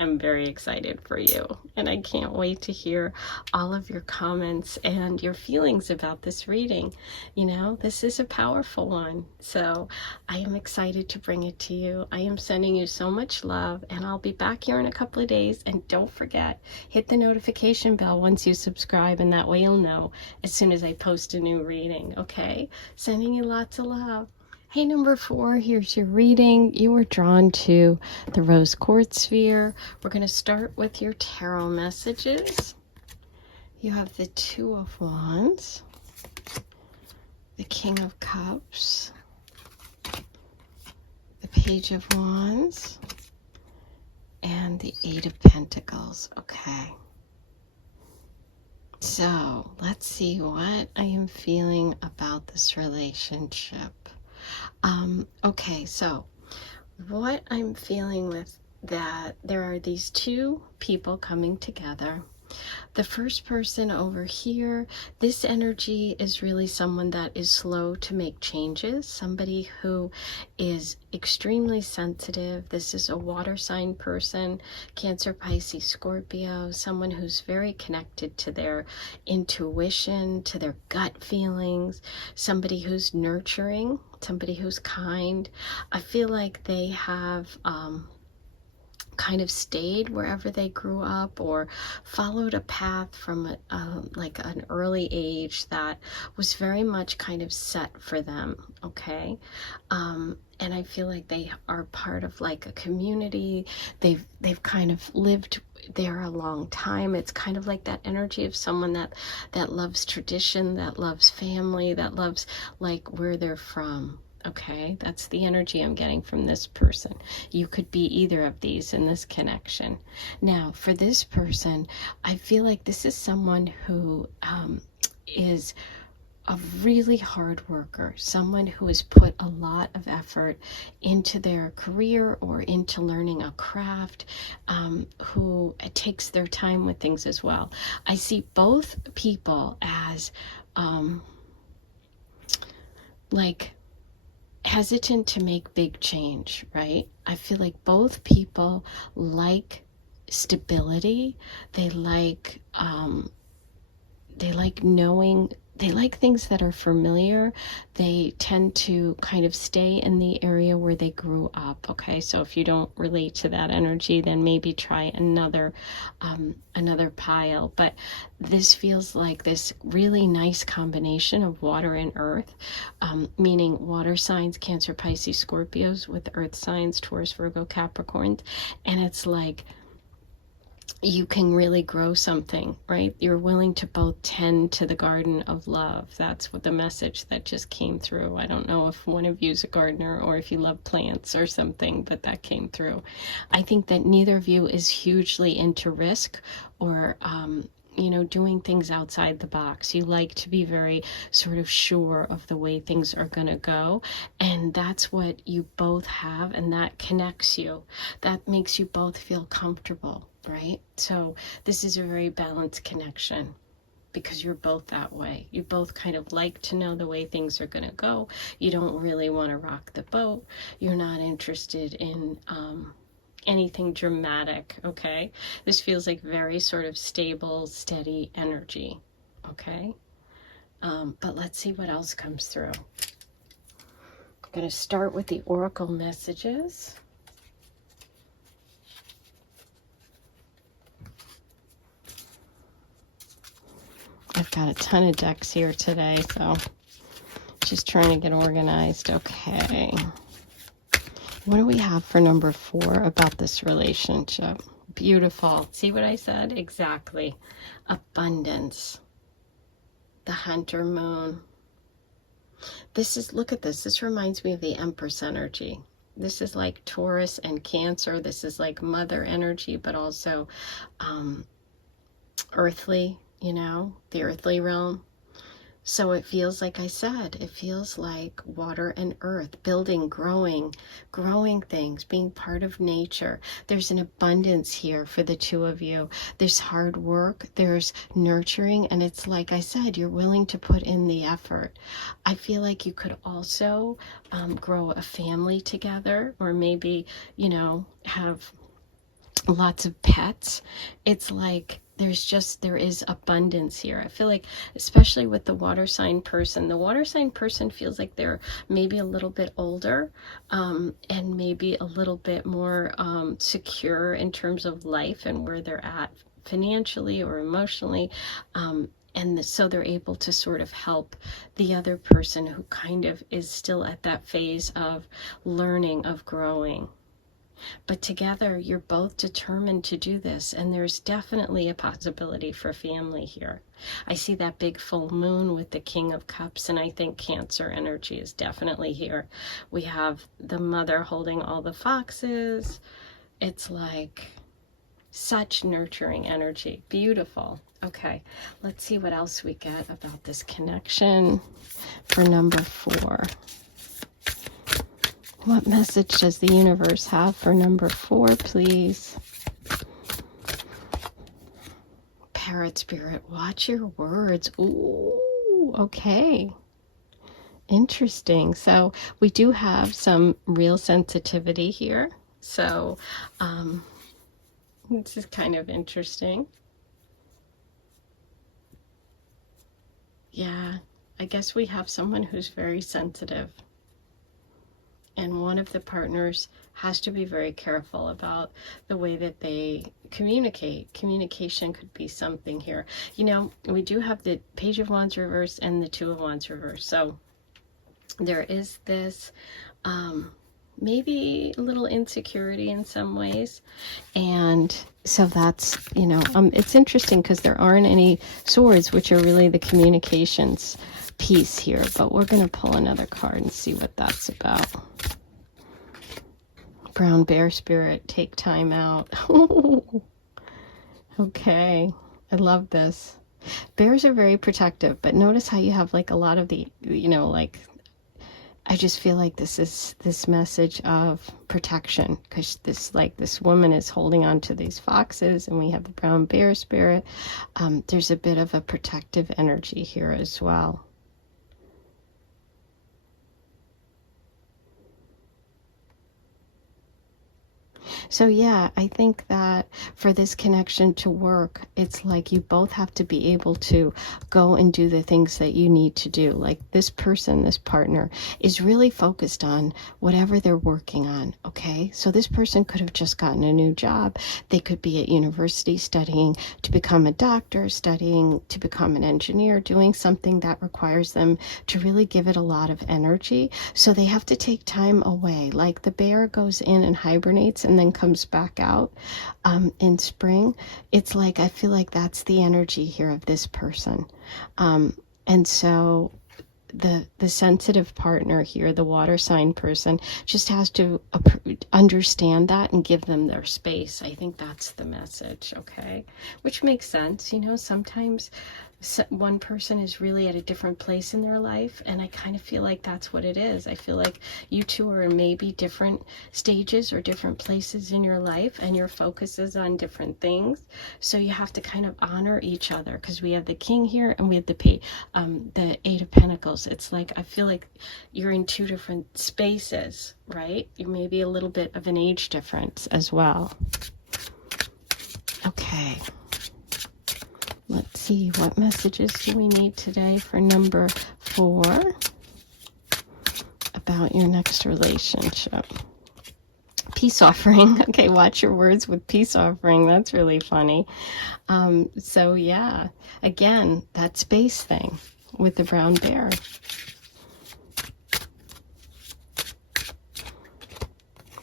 am very excited for you, and I can't wait to hear all of your comments and your feelings about this reading. You know, this is a powerful one, so I am excited to bring it to you. I am sending you so much love, and I'll be back here in a couple of days. And don't forget, hit the notification bell once you subscribe, and that way you'll know as soon as I post a new reading, okay? Sending you lots of love. Hey, number 4, here's your reading. You were drawn to the rose quartz sphere. We're going to start with your tarot messages. You have the 2 of Wands, the King of Cups, the Page of Wands, and the 8 of Pentacles. Okay. So let's see what I am feeling about this relationship. Okay, so what I'm feeling with that, there are these two people coming together. The first person over here, this energy is really someone that is slow to make changes, somebody who is extremely sensitive. This is a water sign person, Cancer, Pisces, Scorpio, someone who's very connected to their intuition, to their gut feelings, somebody who's nurturing, somebody who's kind. I feel like they have kind of stayed wherever they grew up or followed a path from like an early age that was very much kind of set for them, okay? And I feel like they are part of like a community. They've kind of lived there a long time. It's kind of like that energy of someone that loves tradition, that loves family, that loves like where they're from. Okay, that's the energy I'm getting from this person. You could be either of these in this connection. Now, for this person, I feel like this is someone who is a really hard worker, someone who has put a lot of effort into their career or into learning a craft, who takes their time with things as well. I see both people as like hesitant to make big change, right? I feel like both people like stability. They like knowing, they like things that are familiar. They tend to kind of stay in the area where they grew up, okay? So if you don't relate to that energy, then maybe try another pile. But this feels like this really nice combination of water and earth, meaning water signs, Cancer, Pisces, Scorpios, with earth signs, Taurus, Virgo, Capricorn. And it's like, you can really grow something, right? You're willing to both tend to the garden of love. That's what the message that just came through. I don't know if one of you is a gardener or if you love plants or something, but that came through. I think that neither of you is hugely into risk or doing things outside the box. You like to be very sort of sure of the way things are going to go. And that's what you both have. And that connects you. That makes you both feel comfortable, right? So this is a very balanced connection because you're both that way. You both kind of like to know the way things are going to go. You don't really want to rock the boat. You're not interested in anything dramatic, okay? This feels like very sort of stable, steady energy, okay? But let's see what else comes through. I'm going to start with the oracle messages. I've got a ton of decks here today, so just trying to get organized. Okay. What do we have for number 4 about this relationship? Beautiful. See what I said? Exactly. Abundance. The hunter moon. This is, look at this. This reminds me of the Empress energy. This is like Taurus and Cancer. This is like mother energy, but also earthly, the earthly realm. So it feels like I said, it feels like water and earth, building, growing things, being part of nature. There's an abundance here for the two of you. There's hard work, there's nurturing, and it's like I said, you're willing to put in the effort. I feel like you could also grow a family together, or maybe, have lots of pets. It's like there is abundance here. I feel like, especially with the water sign person feels like they're maybe a little bit older, and maybe a little bit more secure in terms of life and where they're at financially or emotionally. And so they're able to sort of help the other person who kind of is still at that phase of learning, of growing. But together, you're both determined to do this, and there's definitely a possibility for family here. I see that big full moon with the King of Cups, and I think Cancer energy is definitely here. We have the mother holding all the foxes. It's like such nurturing energy. Beautiful. Okay, let's see what else we get about this connection for number 4. What message does the universe have for number 4, please? Parrot spirit, watch your words. Ooh, okay. Interesting. So we do have some real sensitivity here. So this is kind of interesting. Yeah, I guess we have someone who's very sensitive. And one of the partners has to be very careful about the way that they communicate. Communication could be something here. You know, we do have the Page of Wands reverse and the Two of Wands reverse. So there is this maybe a little insecurity in some ways. And so that's, you know, it's interesting because there aren't any swords, which are really the communications piece here. But we're going to pull another card and see what that's about. Brown bear spirit, take time out. Okay, I love this. Bears are very protective, but notice how you have like a lot of the, you know, like, I just feel like this is this message of protection, because this woman is holding on to these foxes, and we have the brown bear spirit. There's a bit of a protective energy here as well. So yeah, I think that for this connection to work, it's like you both have to be able to go and do the things that you need to do. Like this person, this partner, is really focused on whatever they're working on, okay? So this person could have just gotten a new job. They could be at university studying to become a doctor, studying to become an engineer, doing something that requires them to really give it a lot of energy. So they have to take time away. Like the bear goes in and hibernates and then comes back out in spring. It's like, I feel like that's the energy here of this person. And so the sensitive partner here, the water sign person, just has to understand that and give them their space. I think that's the message, okay? Which makes sense. You know, sometimes one person is really at a different place in their life, and I kind of feel like that's what it is. I feel like you two are in maybe different stages or different places in your life, and your focus is on different things. So you have to kind of honor each other, because we have the King here and we have the Eight of Pentacles. It's like, I feel like you're in two different spaces, right? You may be a little bit of an age difference as well. Okay. Let's see, what messages do we need today for number 4 about your next relationship? Peace offering. Okay, watch your words with peace offering. That's really funny. So yeah, again, that space thing with the brown bear.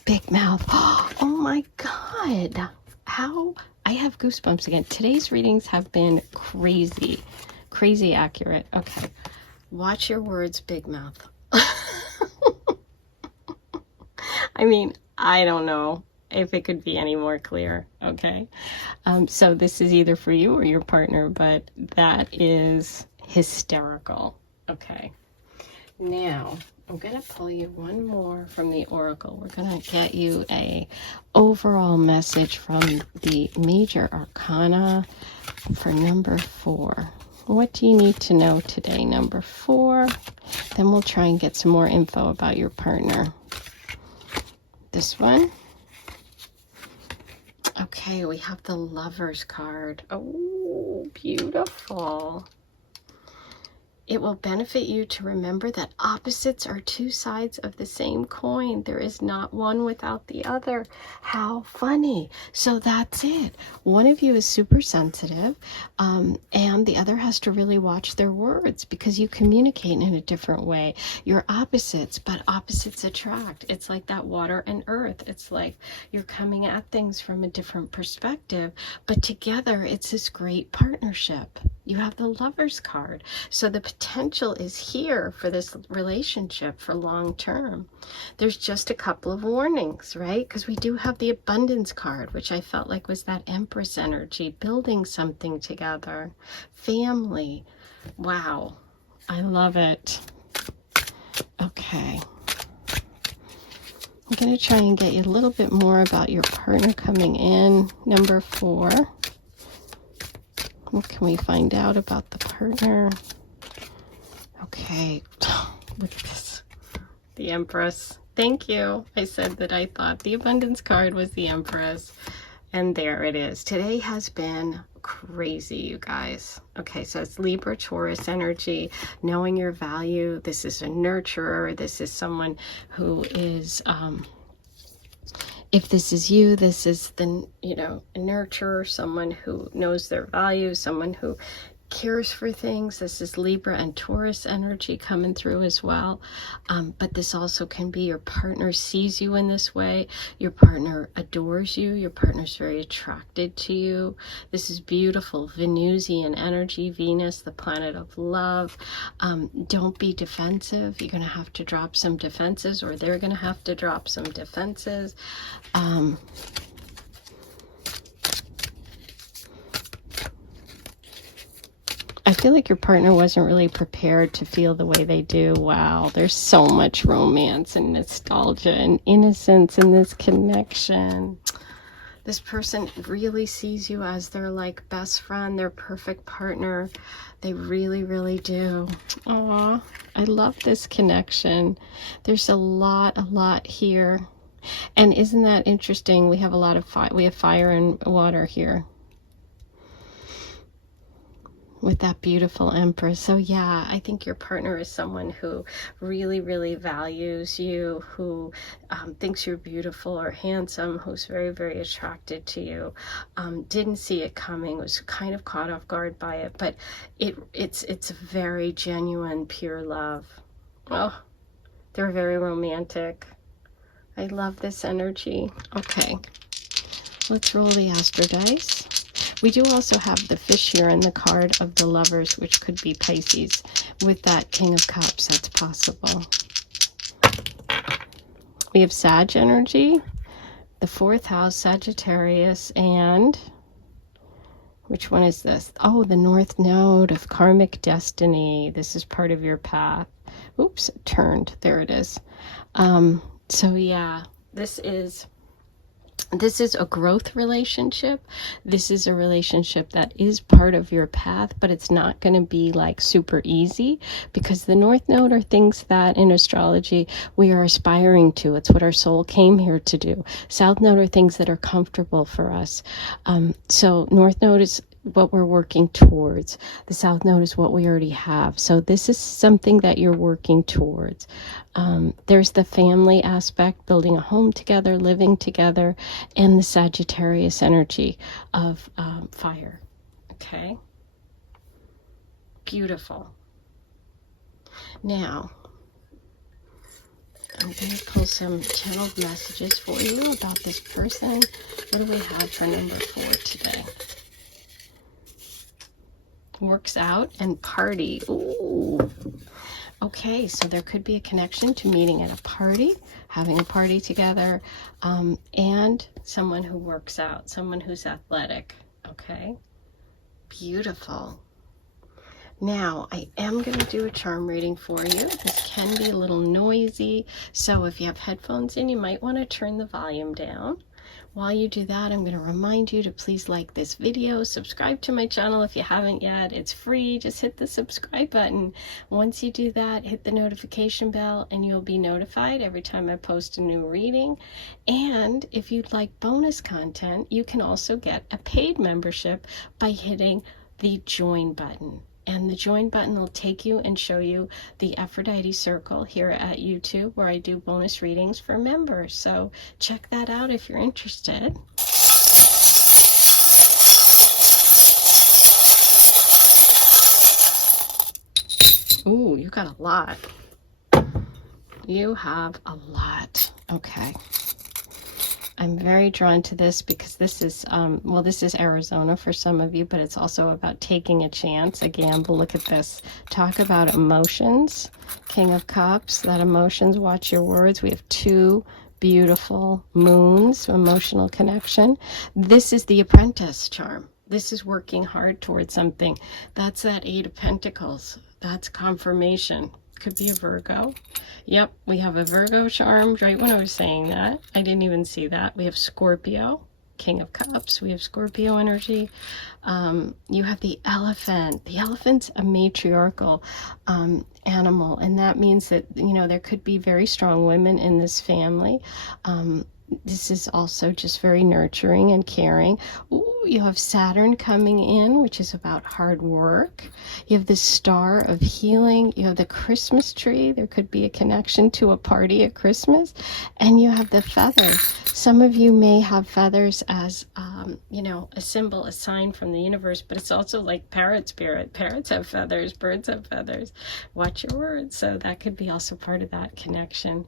Big mouth. Oh my God. How? I have goosebumps again. Today's readings have been crazy, crazy accurate. Okay. Watch your words, big mouth. I mean, I don't know if it could be any more clear. Okay. So this is either for you or your partner, but that is hysterical. Okay. Now, I'm going to pull you one more from the Oracle. We're going to get you a overall message from the Major Arcana for number 4. What do you need to know today, number 4? Then we'll try and get some more info about your partner. This one. Okay, we have the Lovers card. Oh, beautiful. It will benefit you to remember that opposites are two sides of the same coin. There is not one without the other. How funny. So that's it. One of you is super sensitive, and the other has to really watch their words, because you communicate in a different way. You're opposites, but opposites attract. It's like that water and earth. It's like you're coming at things from a different perspective, but together it's this great partnership. You have the Lovers card. So the potential is here for this relationship for long term. There's just a couple of warnings, right? Because we do have the Abundance card, which I felt like was that Empress energy, building something together. Family. Wow. I love it. Okay. I'm going to try and get you a little bit more about your partner coming in. Number 4. What can we find out about the partner? Okay, look at this. The Empress. Thank you. I said that I thought the abundance card was the Empress. And there it is. Today has been crazy, you guys. Okay, so it's Libra, Taurus energy, knowing your value. This is a nurturer. This is someone who is, if this is you, this is the, you know, a nurturer, someone who knows their value, someone who cares for things. This is Libra and Taurus energy coming through as well. But this also can be your partner sees you in this way. Your partner adores you. Your partner's very attracted to you. This is beautiful Venusian energy. Venus, the planet of love. Don't be defensive. You're going to have to drop some defenses, or they're going to have to drop some defenses. I feel like your partner wasn't really prepared to feel the way they do. Wow, there's so much romance and nostalgia and innocence in this connection. This person really sees you as their like best friend, their perfect partner. They really, really do. Aw, I love this connection. There's a lot here. And isn't that interesting? We have a lot of fire. We have fire and water here with that beautiful Empress. So yeah, I think your partner is someone who really, really values you, who thinks you're beautiful or handsome, who's very, very attracted to you. Didn't see it coming, was kind of caught off guard by it, but it's very genuine, pure love. Oh, they're very romantic. I love this energy. Okay, let's roll the Astro dice. We do also have the fish here in the card of the Lovers, which could be Pisces. With that King of Cups, that's possible. We have Sag energy, the 4th house, Sagittarius, and which one is this? Oh, the North Node of karmic destiny. This is part of your path. Oops, it turned. There it is. So yeah, this is a growth relationship. This is a relationship that is part of your path, but it's not going to be like super easy, because the North Node are things that in astrology we are aspiring to. It's what our soul came here to do. South Node are things that are comfortable for us. So North Node is what we're working towards. The South Node is what we already have. So this is something that you're working towards. There's the family aspect, building a home together, living together, and the Sagittarius energy of fire. Okay? Beautiful. Now, I'm going to pull some channeled messages for you about this person. What do we have for number 4 today? Works out and party. Ooh. Okay, so there could be a connection to meeting at a party, having a party together, and someone who works out, someone who's athletic. Okay, beautiful. Now, I am going to do a charm reading for you. This can be a little noisy, so if you have headphones in, you might want to turn the volume down. While you do that, I'm going to remind you to please like this video, subscribe to my channel if you haven't yet. It's free. Just hit the subscribe button. Once you do that, hit the notification bell and you'll be notified every time I post a new reading. And if you'd like bonus content, you can also get a paid membership by hitting the join button. And the join button will take you and show you the Aphrodite Circle here at YouTube, where I do bonus readings for members. So check that out if you're interested. Ooh, you got a lot. You have a lot. Okay. I'm very drawn to this because this is, well, this is Arizona for some of you, but it's also about taking a chance, a gamble. Look at this. Talk about emotions. King of Cups, that emotions, watch your words. We have 2 beautiful moons, emotional connection. This is the Apprentice charm. This is working hard towards something. That's that 8 of Pentacles. That's confirmation. Could be a Virgo. Yep, we have a Virgo charm right when I was saying that. I didn't even see that. We have Scorpio, King of Cups. We have Scorpio energy. You have the elephant. The elephant's a matriarchal animal, and that means that, you know, there could be very strong women in this family. This is also just very nurturing and caring. Ooh, you have Saturn coming in, which is about hard work. You have the star of healing. You have the Christmas tree. There could be a connection to a party at Christmas. And you have the feathers. Some of you may have feathers as, you know, a symbol, a sign from the universe, but it's also like parrot spirit. Parrots have feathers. Birds have feathers. Watch your words. So that could be also part of that connection.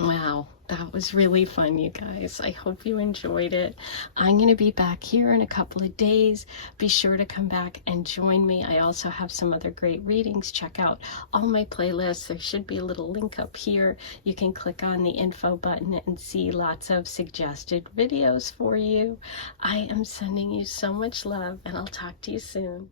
Wow, that was really fun, you guys. I hope you enjoyed it. I'm going to be back here in a couple of days. Be sure to come back and join me. I also have some other great readings. Check out all my playlists. There should be a little link up here. You can click on the info button and see lots of suggested videos for you. I am sending you so much love, and I'll talk to you soon.